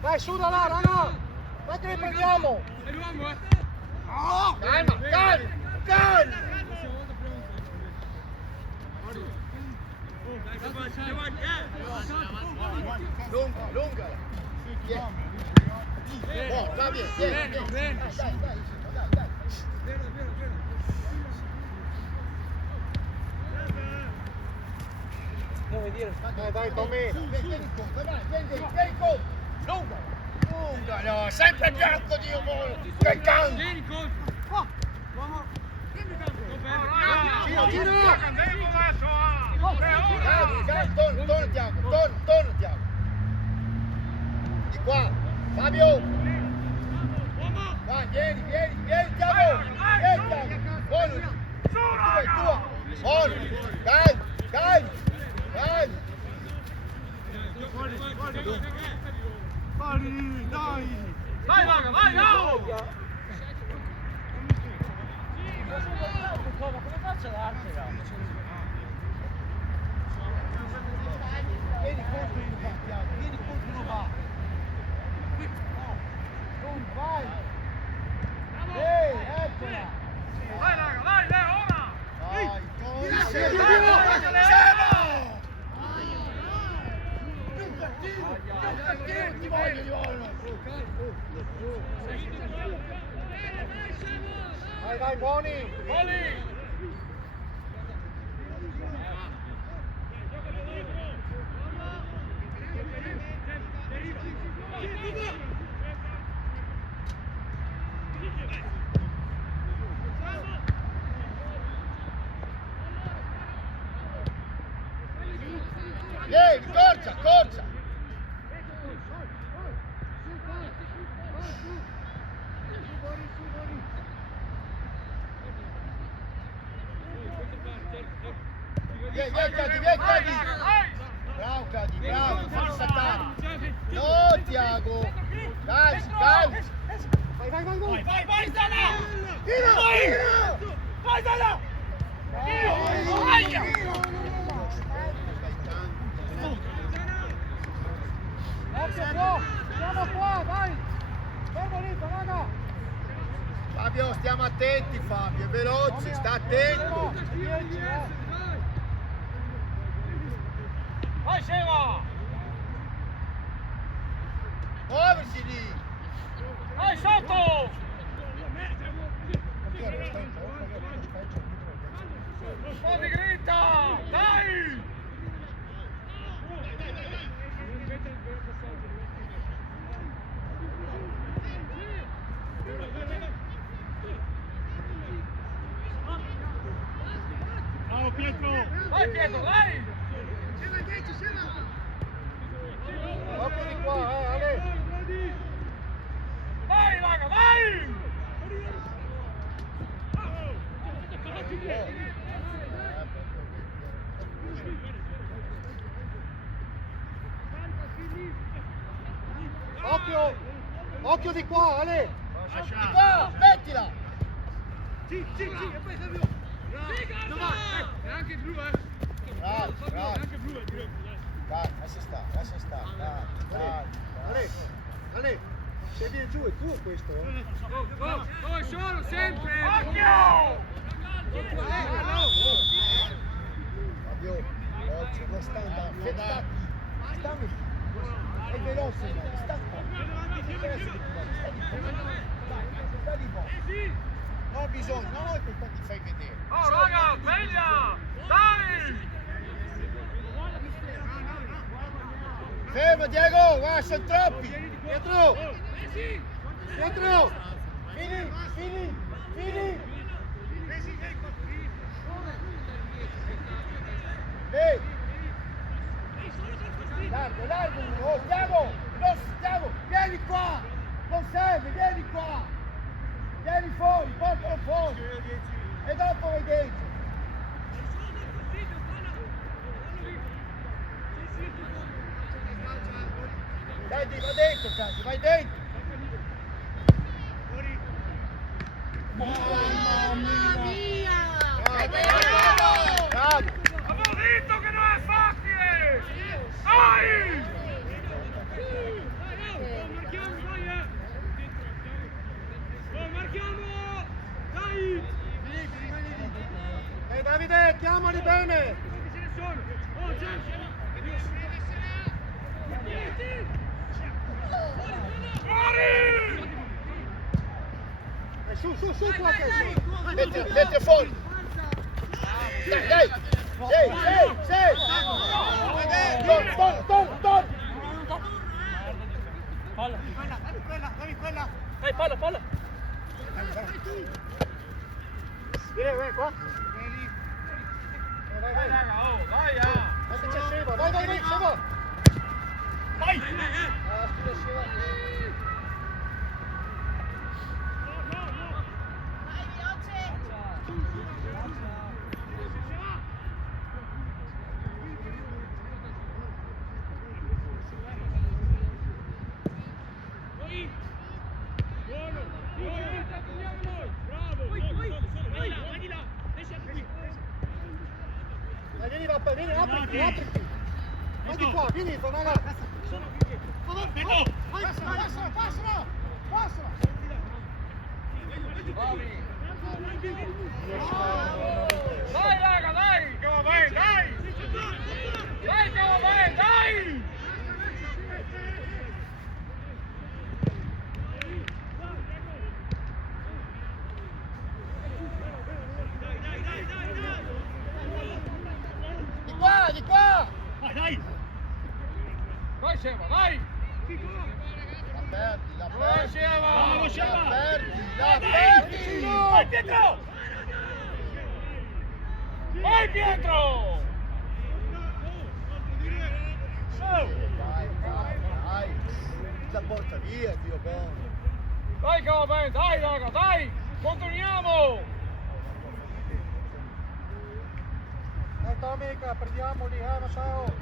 Dai, su da là, raga! Dai che li prendiamo! È l'uomo, eh! Calma, calma, calma! Lunga, lunga! Oh, va bene, vieni, vieni! Dai, dai, dai! Dai, Tommy! Vieni incontro, dai, vieni incontro! Lunga! Lunga, no, sempre a bianco, Dio mio! Che canto! Vieni incontro! Giro, giro! Torna Tiago! Di qua! Fabio! Vai, vieni Tiago! Vieni Tiago! Buono! È tua! Buono! Calmi! Vai, raga, vai, no! Come faccio ad artela? Vieni contro il va, Tiago, vieni contro il va. Vai! Ehi, eccola! Vai, raga, vai, Leo, ora! Ti voglio, ti voglio! Vai, buoni! Voli! Vieni, corsa! Vieni, Cadi! Bravo, Cadi, bravo, fai saltare! No, Tiago! Dai! Vai, Zala! Tira! Vai, Zala! Aia! Occhio qua! Siamo qua, vai! Fermo lì, raga! Fabio, stiamo attenti, Fabio, è veloce, sta attento! 10, Vai, Scema! Muoversi lì! Vai, sotto! Un po' di grinta! Dai! Bravo Pietro! Vai, Pietro, vai! Occhio di qua, Ale! Vai, raga, vai! Occhio di qua, Ale! Di qua, mettila! Sì, e poi Fabio! È anche blu, Bravo! Anche blu, direi. Dai, lascia stare, dai. Ale, se viene giù è tuo questo, eh? Oh, solo, sempre! Occhio! Fabio, occhio, non sta andando, stammi, è veloce, sta di buono. Non ho bisogno, non ho che ti fai vedere. Oh, raga, sveglia! Dai! Fermo Diego, guarda, sono troppi! Dietro! Fini! Ehi! Largo! Oh, Tiago! Vieni qua! Non serve, vieni qua! Vieni fuori, portalo fuori! E dopo vai dentro! Dai, va dentro, Cazzo, vai dentro! Mamma mia! Bravo! Avevo detto che non è facile! Dai! Marchiamo, dai! Marchiamo! Dai! Davide, chiamali bene! Ce ne sono! Oh, c'è! Fuori! Su qua che Metti fuori! Dai! Sei! Torn! Palla! Dammi quella! Dai, palla! Vieni qua! Vai! Raga, oh, dai! Adesso c'è Sheva! Vai, Sheva! Vai! Scusa, Sheva! Vieni, apriti! Guardi qua, vieni, Fanala! Passala! Dai, raga, dai! Che va bene, dai! Dai, che va bene, dai! Di qua! Dai! Vai, Sheva, dai! La Vai, perdi! Sheva! La perdi! Vai Pietro! Vai, Pietro! Dai! La porta via, Dio buono! Dai, che va bene, dai, raga, dai! Continuiamo! Tomica, prendiamoli, ma ciao!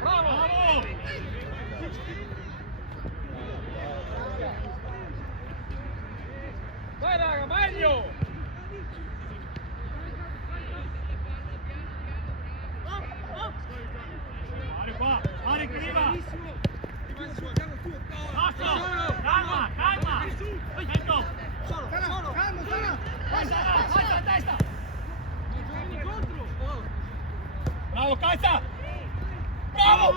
Bravo! Dai, raga, meglio! Mare qua! Mare che arriva! Calma! Dentro! Calma! Alza a testa! Bravo, calza! Bravo!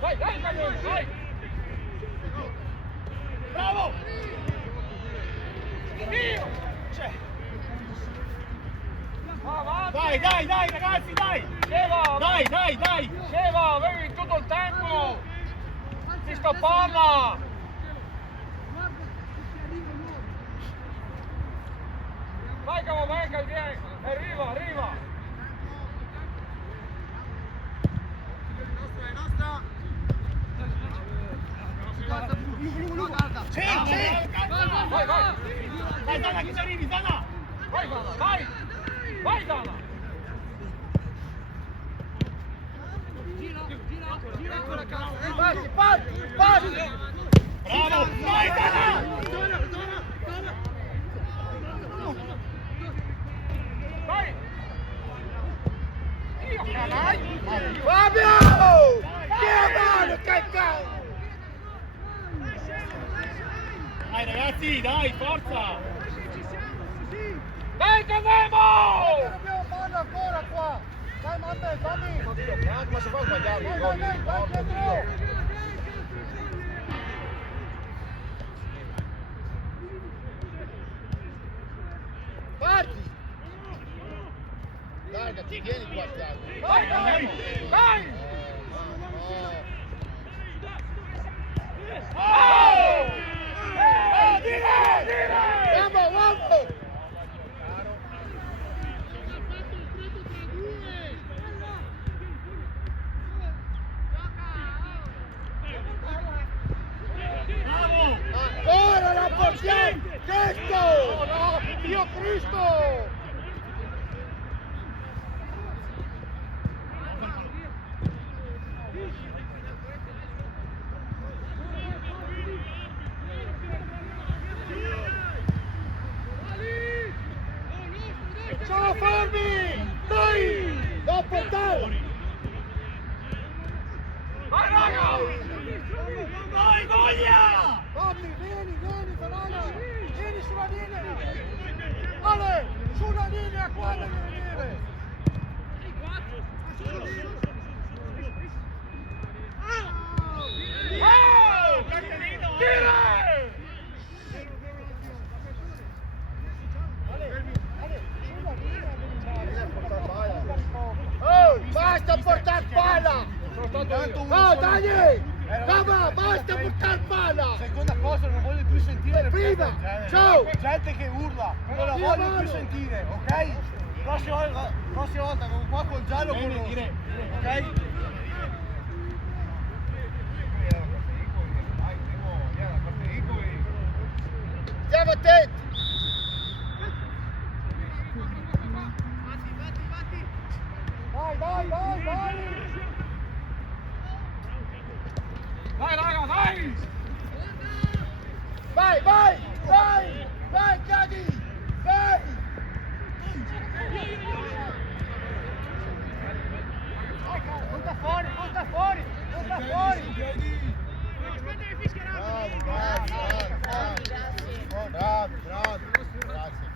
Dai, Cagliari, dai! Bravo! Dio! Avanti! Dai, ragazzi, dai! Sheva! Dai! Sheva, avevi tutto il tempo! Ti stopparla! Vai che va bene, Cagliari! Arriva! Sì! Vai! Dai, Dana, che ci arrivi, Dana! Vai, Dana, vai! Vai, Dana! Passi! Bravo! Vai, Dana! Vai! Dio, carai! Fabio! Che mano, che cazzo! Dai, ragazzi, dai, forza! Dai, che andiamo! Dobbiamo farlo ancora qua! Dai, Matte, dammi! Ma si fa sbagliare il gol, Vai, porco Pietro! Dio! Parti! Largati, vieni qua, Tiago! Vai! Oh! Vamos! Bravo! Ancora la portiamo! Questo! No, Dio Cristo! Vieni, Zanana! Vieni sulla linea! Ale, sulla linea qua devi venire! Oh, basta portare palla! No, Dani! Brava, basta portare palla! Seconda cosa, non voglio più sentire le Prima, cose del genere. ciao! Gente che urla, non la voglio più sentire, ok? Prossima volta con qua col giallo con rosso, ok? Stiamo attenti! Vai! Vai raga, vai! Vai, Cadi! Vai! Butta fuori! Bravi, grazie.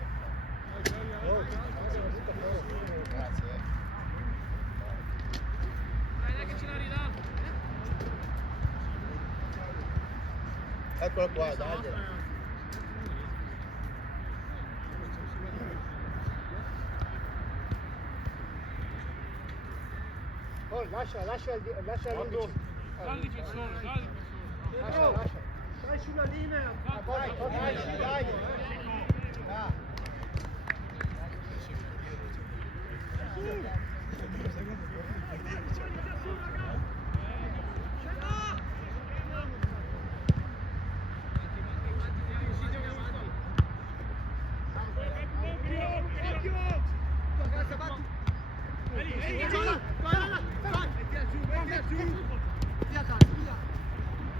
Eccola qua, dai. Poi lascia l'indo. Dal difensore, dal difensore. Lascia. Stai sulla linea. Dai.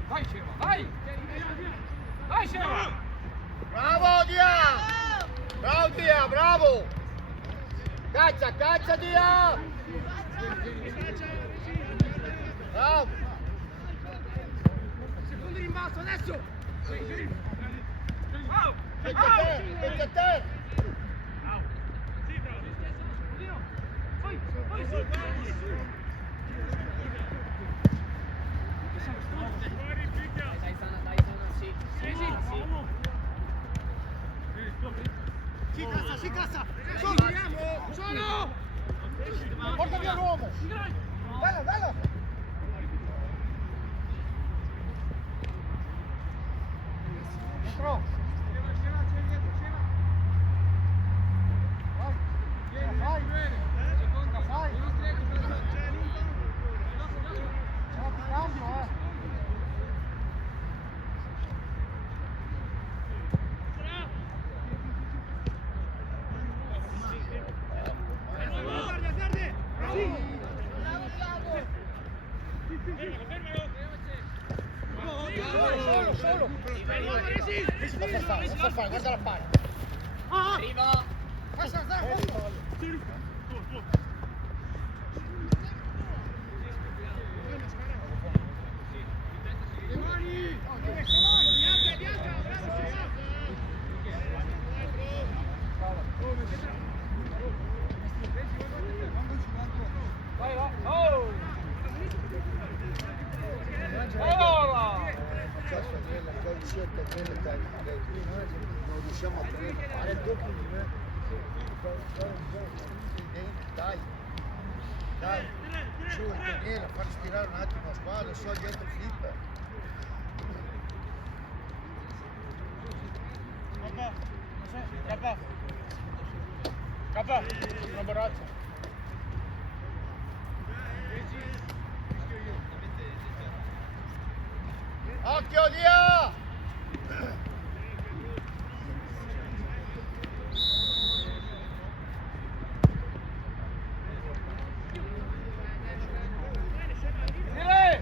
Vai Scema, vai! Vai Scema! Bravo Dia, bravo! Caccia Dia! Bravo! Secondo rimbalzo adesso. Metti a te! Si cassa! Solo! Porta via l'uomo! Bello! Dentro! Vai! Cambio, Solo! Non fa fare, guarda la palla! Arriva! Vai, va! Oh! Allora! Non riusciamo a fare il doppio di me. Dai, su Daniela, far respirare un attimo la squadra, so dietro flipper. Capà! Una borraccia! Occhio Dia! Dire!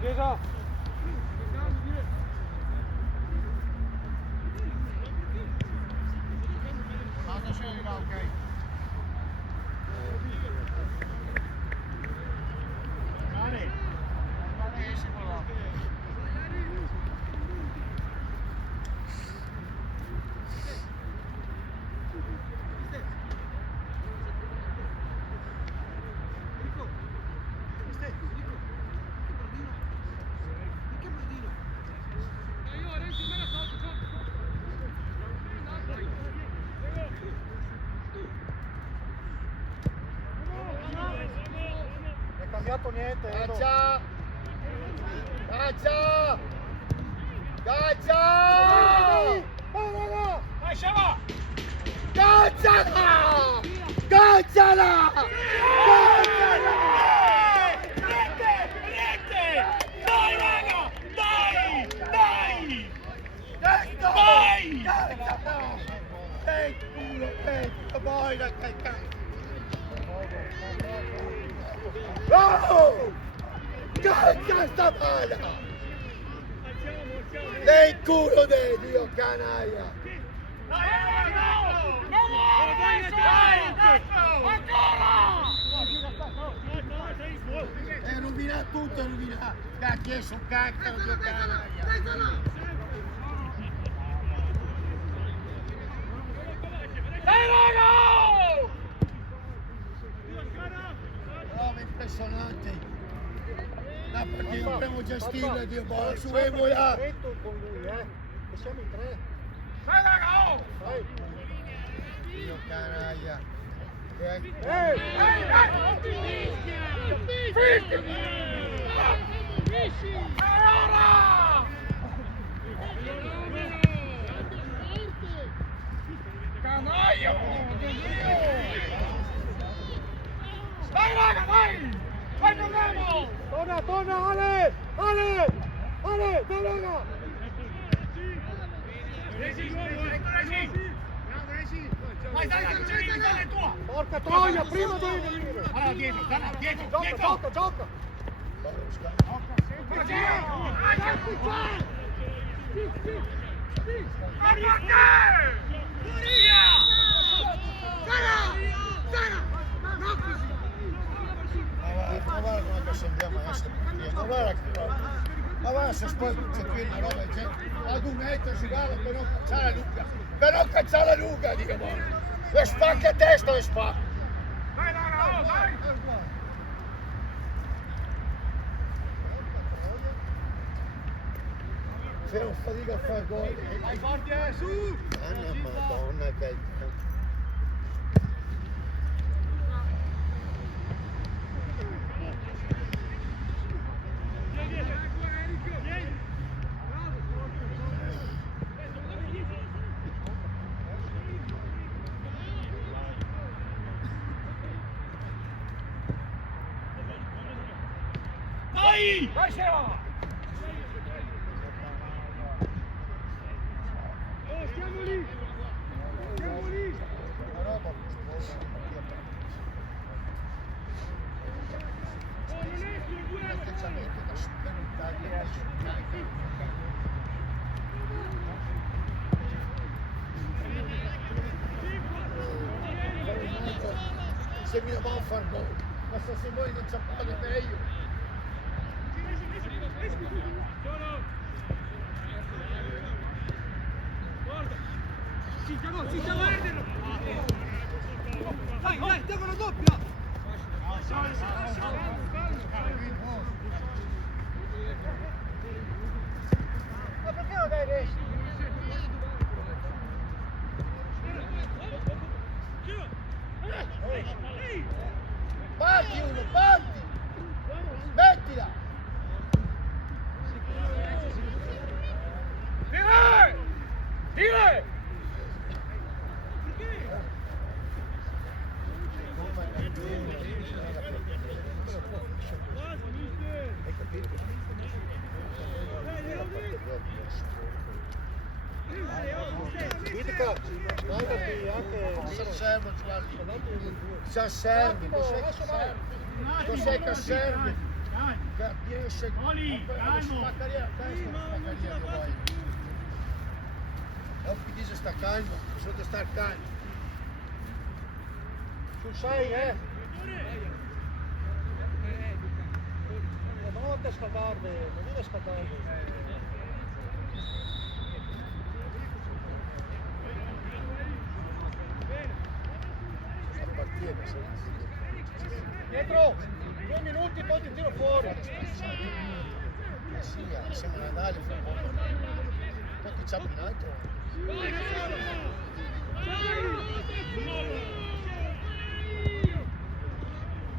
Chiesa! Basta scendere, ok? sbagliato niente. Edo. Caccia! Caccia! Caccia! Vai, Sciava! Cacciala! Cacciala! Cacciala! Rete! Dai, raga! Dai! Dai! Dentro! Dai! Cacciala! Che culo, che vuoi da cacciare? Oh! Caccia sta palla! Nel culo di Dio canaglia! È rovinato tutto, è rovinato! Cacchio, è su cacchio, Dio canaglia! Prova impressionante! La partita dobbiamo gestirla, Dio buono, su Emola! Stretto con lui, che siamo in 3. Vai. Dio canaglia! Dai, raga, vai! Vai, andiamo! Torna, Ale! Ale! Ale, dai raga! Vai, dai, è tua! Porca troia, prima devi venire! Allora, dietro! Gioca! Ma guarda come scendiamo adesso, ma guarda che roba! Ma guarda se poi c'è qui una roba, ad 1 metro si guarda per non cacciare la Luca! Per non cacciare la Luca, Dio buono! Le spacca a testa, le spacca! Vai, raga, vai! Facciamo fatica a fare gol! Vai forti, su! Madonna che... Vai! Vai, Sciava! Stiamo lì! Una roba l'atteggiamento da superiorità se mi devo far gol, ma se voi non sapete meglio. Vai, devono doppia! Ma perché non dai resti? Parti uno, parti! Mettila! Dire! Sa serve, cos'è che serve? Riesce a carriera, Oppi dice sta calmo, bisogna star calmo. Sul 6, non te scaldarle, non deve scaldarle. Dietro, 2 minuti poi ti tiro fuori. Sì, siamo a Natale, fra un po'. Poi ti ciappi un altro.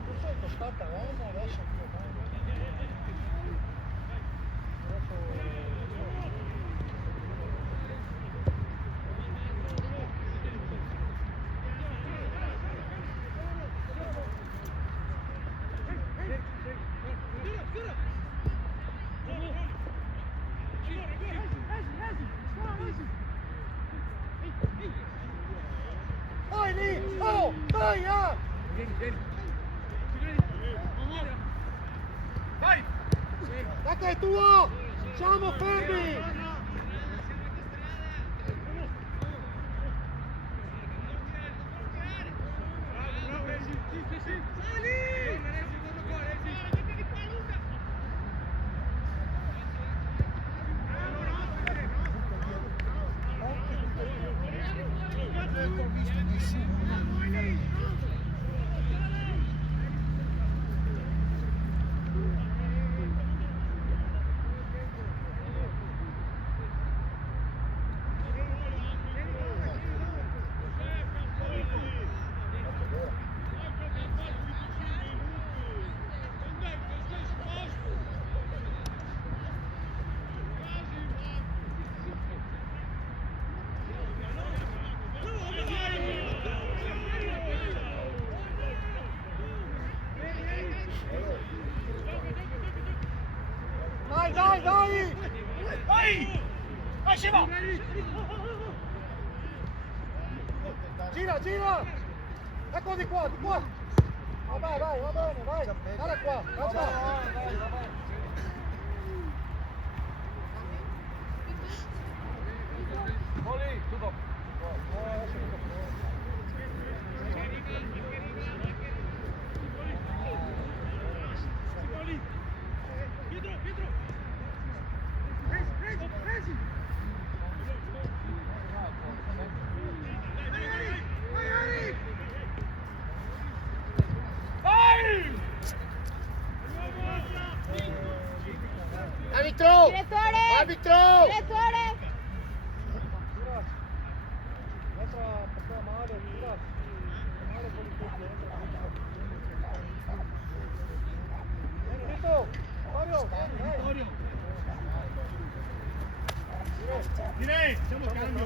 Tu sei costata uomo, adesso Oh, dai, ah! Vai! Dai che è tuo! Siamo fermi! Dai, dai, dai! Vai! Vai, Scemo! Gira, gira! Ecco di qua, di qua! Vai, vai, va bene, vai! Guarda qua, guarda! Voli, tu dopo. Arbitro! Direttore! Arbitro! Direttore! L'altra passava male, gira! Male con il Vieni, Rito! Mario, vieni, dai! Direi, siamo a cambio.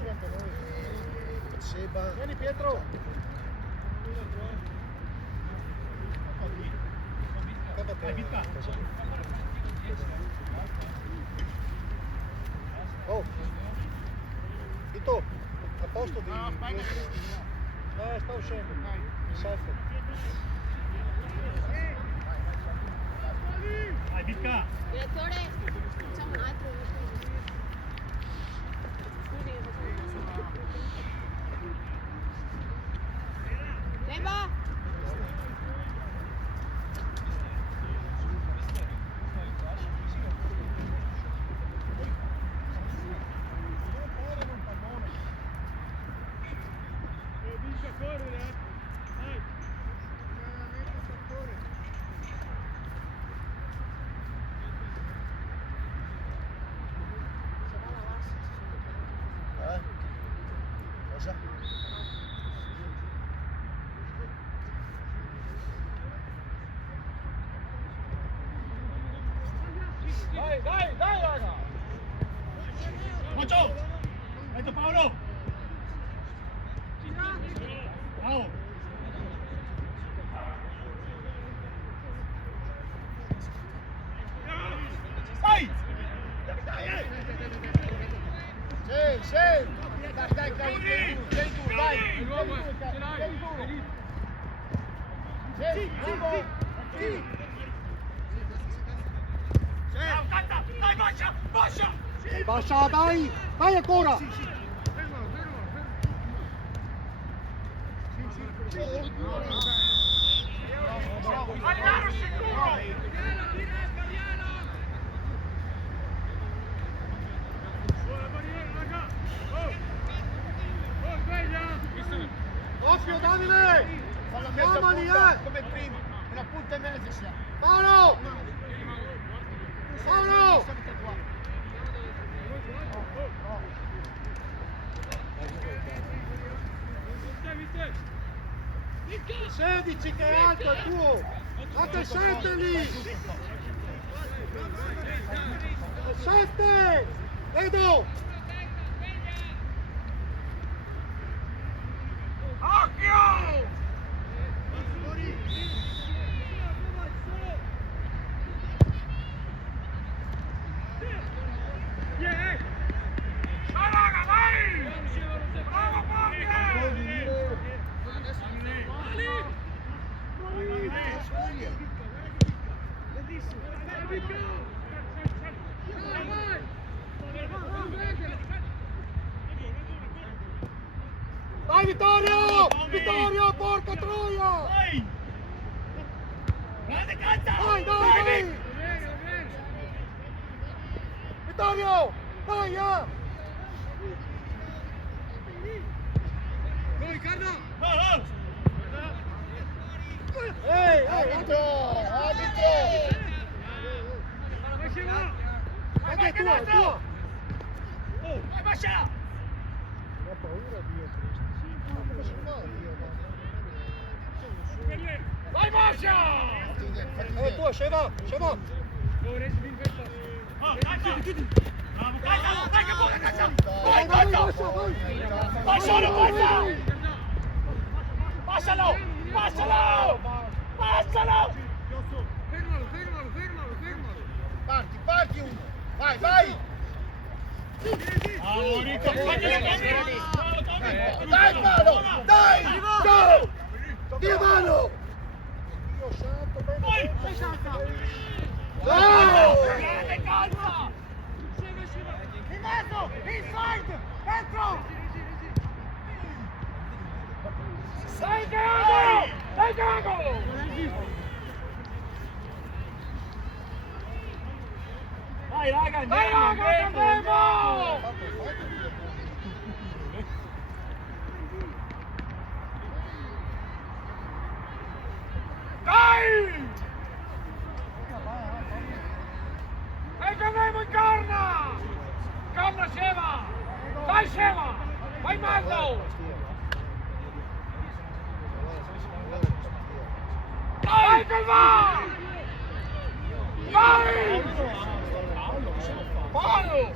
Vieni Pietro! Vai, Vitta. Oh! Vito! A posto di... sta uscendo. Il 7. Vai, Vitta. Direttore! Facciamo un altro. Scusi, Beba! Cosa? Dai, dai, dai, raga! Mocio! Vai, Paolo! Bravo! Vai! Sì, sì! Dai, dai, tieni tu, vai! Tieni tu! Sì, bravo! Sì! Bravo, canta! Dai, Bascia! Bascia! Bascia, dai! Vai ancora! Allaro sicuro! Occhio Davide! Fallo mezza Chiamali, punta, come prima! Una punta e mezza siamo! Paolo! Paolo! 16 che è alto è tuo! Fate 7 lì! 7! Edo! Occhio! Vai, raga, vai! Bravo, Borghi! Vai Vittorio! Vittorio, porca troia! Grande calza! Dai! Vittorio! Dai, Ehi, arbitro! Anche è tua! Vai, Bascia! Ho paura Dio Cristo. Ma come si fa Dio? Vai, Bascia! Tua, scema! Dai che buona calcia! Vai, Vai, Bascia, calcia! vai! Vai solo, Bascia! Passalo! Parti uno! Vai! Dai palo! Dai! Ciao! Dio mano! Dio santo, bene! Bravo! Grande calza! In mezzo! Inside! Dentro! Dai Gago! Dai raga, andiamo! Dai! E andiamo in corna! Corna Scema! Dai Scema! Vai Magno! Dai che va! Vai! Palo!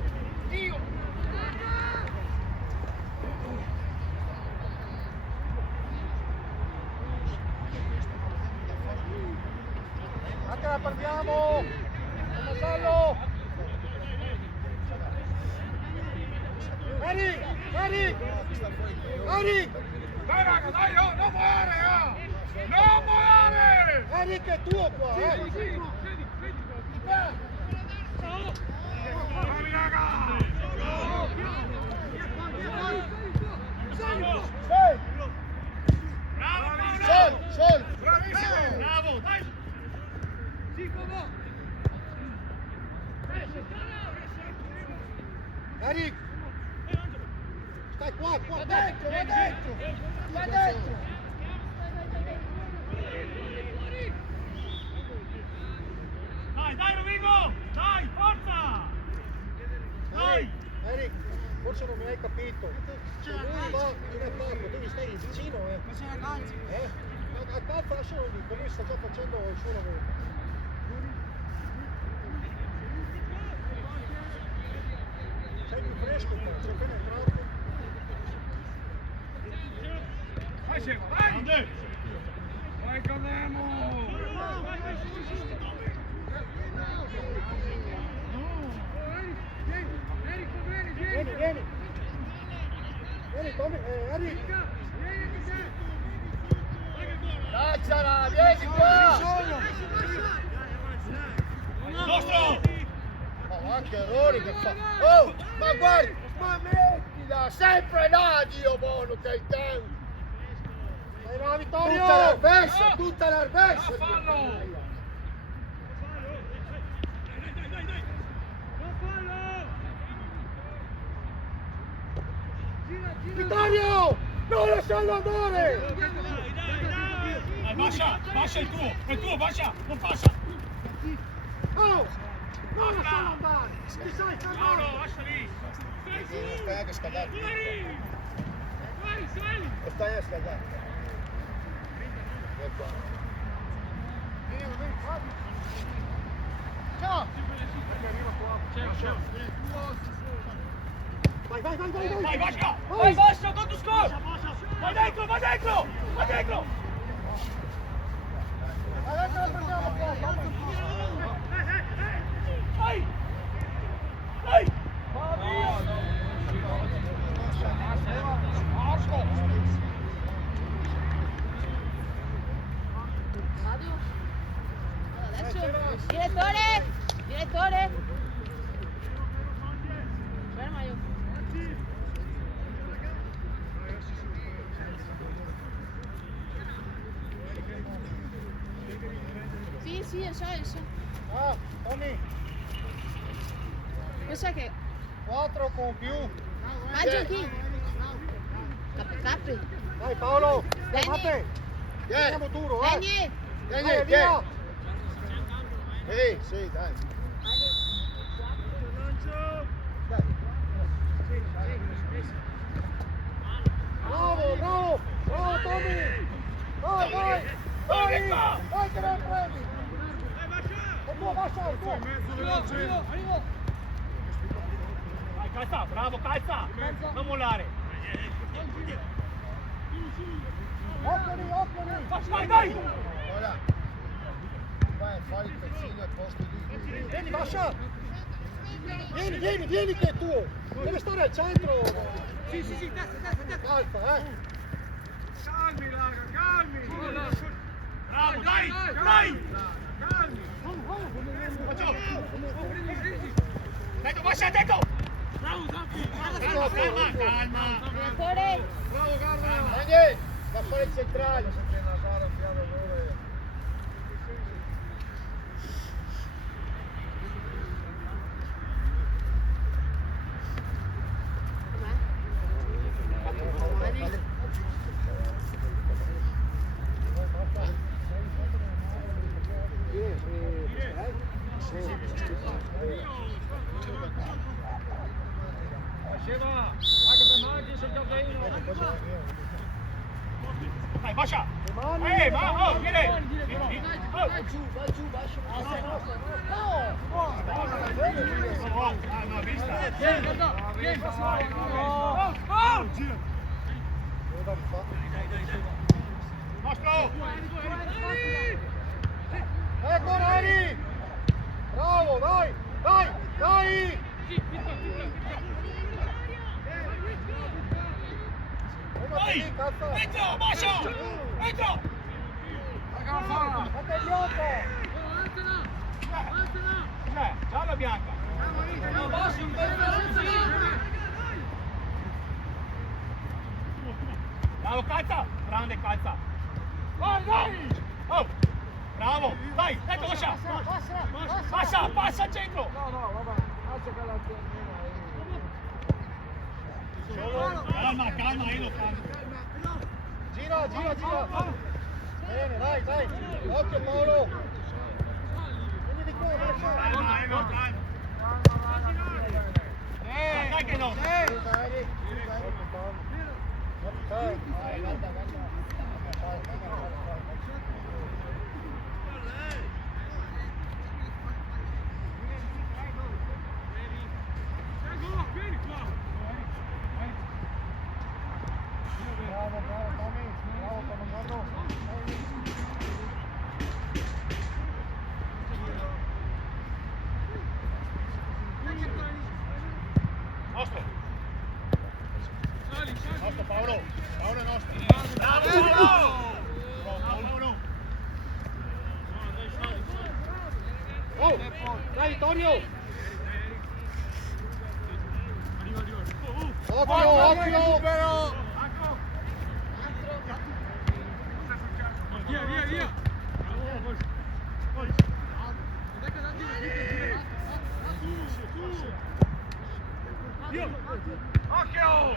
Dio! Anche la partiamo! Masallo! Eric! Dai raga, dai, oh, non muore! Non muore! Eric è tuo qua! Bravi raga! Bravo! Sol! Bravissimo! Bravo, dai! Eric! Stai qua! Va dentro! Dai Rovigo! Dai, forza! Dai! Eric, forse non mi hai capito. Se lui va in attacco, devi stare vicino, Ma c'è la calza! A calza lascialo lì, lui sta già facendo il suo lavoro. Sei più fresco qua, sei appena entrato. Vai Scema, vai! Vai Canemo! Vieni! Tommy, Eric! Cacciala, vieni qua! Nostro! Oh, anche errori che fa! Oh, ma guarda! Ma mettila! Sempre là, Dio buono che hai tempo! Vai là, Vittorio! Tutta l'Arvessa! Vittorio! Non lasciarlo andare! Dai, Bascia il tuo, Bascia, non passa! Oh! Non lasciarlo andare! Ti sai fermare! lascia lì! Stai anche scaldato. Stai a scaldare. Ciao! Vai! Vai, Bascia! Vai, Bascia, go to score! Vai dentro! Adesso la prendiamo qua! Vai! Fabio? Adesso? Direttore! Ferma io. Sì, lo so. Ah, Tommy, Lo sai che... 4 con più. Ma giochi! Capri! Dai Paolo, dai Vieni. Matte. Andiamo duro, Vieni! Dai, via. Sì, dai. Bravo Tommy. Vai. Vai che non prendi. Il tuo, Bascia, il tuo. Vai, calza, bravo, calza! Non mollare! Occhio lì. Dai! Ora. Fai il pezzino e posti lì. Vieni, Bascia. Vieni che è tuo. Deve stare al centro. Sì, testa! Calza, Calmi, raga, calmi! Bravo, dai! Calmi! Dentro, Bascia, dentro! Bravo, Zampi! Calma! Direttore! Bravo, Garba! Dai, va a fare il centrale. Dai, Bascia! Mani. Ma, vieni! Vai giù, Bascia. No, vista! Vieni, Nostro! Ecco Rani! Bravo, dai! Vai! Cazzo! Dentro, Bascia! Dentro! Fate il gioco! Gialla bianca! Bravo, calza! Grande calza! Vai! Oh! Bravo! Dai, dentro, Bascia! Passa al centro! No, vabbè, lascia che la Calma, io lo calmo. Gira! Bene, dai! Occhio Paolo! Vieni di qua, Bascia! Calma. Dai che no! Bravo Tommy! Bravo comandando! Nostro Paolo! Paolo è nostro! Bravo Paolo! Oh! Dai Tonio! Occhio! Via! Occhio!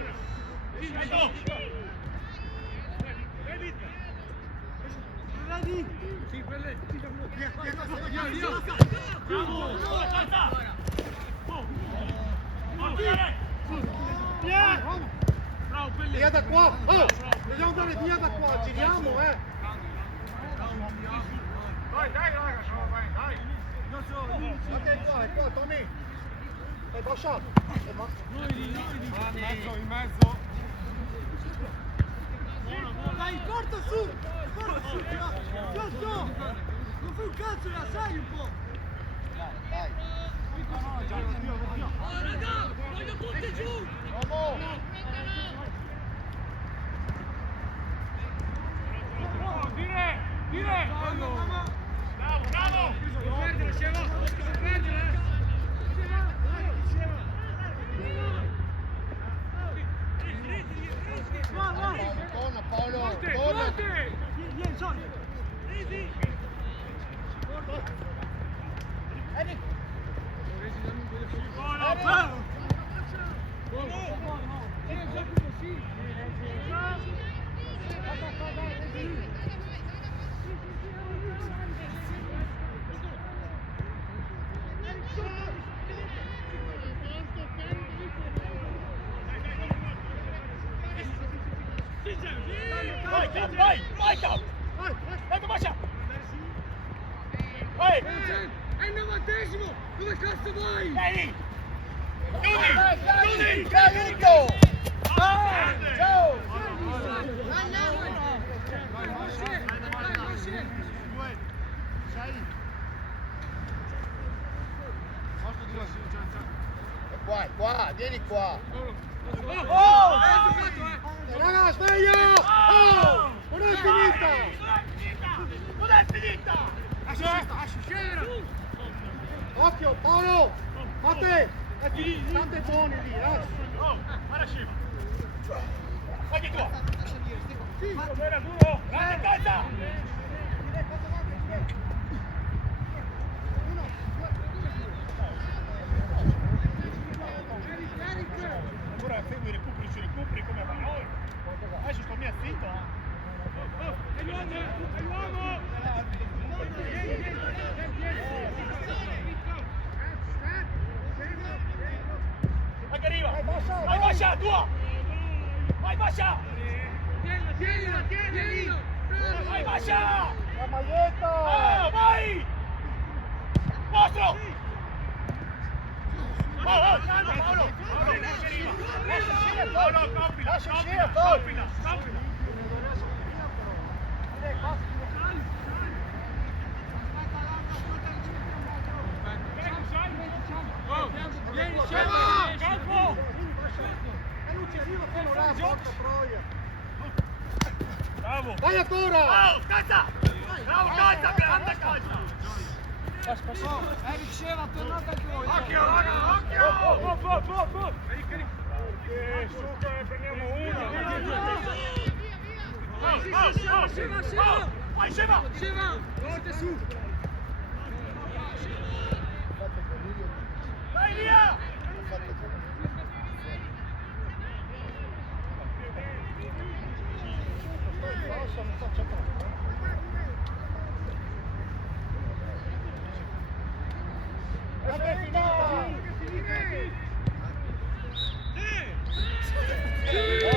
Via da qua! Oh! Dobbiamo andare via da qua! Giriamo, Dai, raga, dai! Guarda è qua, Tommy! È Bascia! In mezzo. Dai, corta su! Non fai un cazzo, la sai un po'! Dai. Voglio tutti giù! Dire! Bravo! Non perdere, Scemo! Non perdere! Torna Paolo! Forte! Vieni, Sonny! Vai Cap, vai! Vai Cap! Dai Masha! Vai! È il 90esimo! Dove cazzo vai? Vieni! Chiudi! Che aiuto! Ciao! È qua, vieni qua! Raga, sveglio! Oh! Non è finita! Non è finita! Occhio, Paolo! Fate! State buoni lì, Oh, guarda Shiva! Vai di qua! Era duro! Grande calza! Ora segui i recuperi come va noi! Adesso sto mia zitto! È l'uomo! Vai che arriva! Vai Masha, tua! Vai Masha! Tienilo! Vai Masha! La maglietta! Vai! Mostro! Oh, calma Paolo! Paolo, che arriva! Paolo, coppila! Coppila! Vieni, scema! Campo! E non ci arriva fino là, porca troia! Bravo! Vai ancora! Oh, calza! Bravo, calza! Grande calza! Riceva, tornata al gol! Occhio, raga! Occhio! Su che ne prendiamo uno! Vai, Scema! Forte su! Vai via! Sì!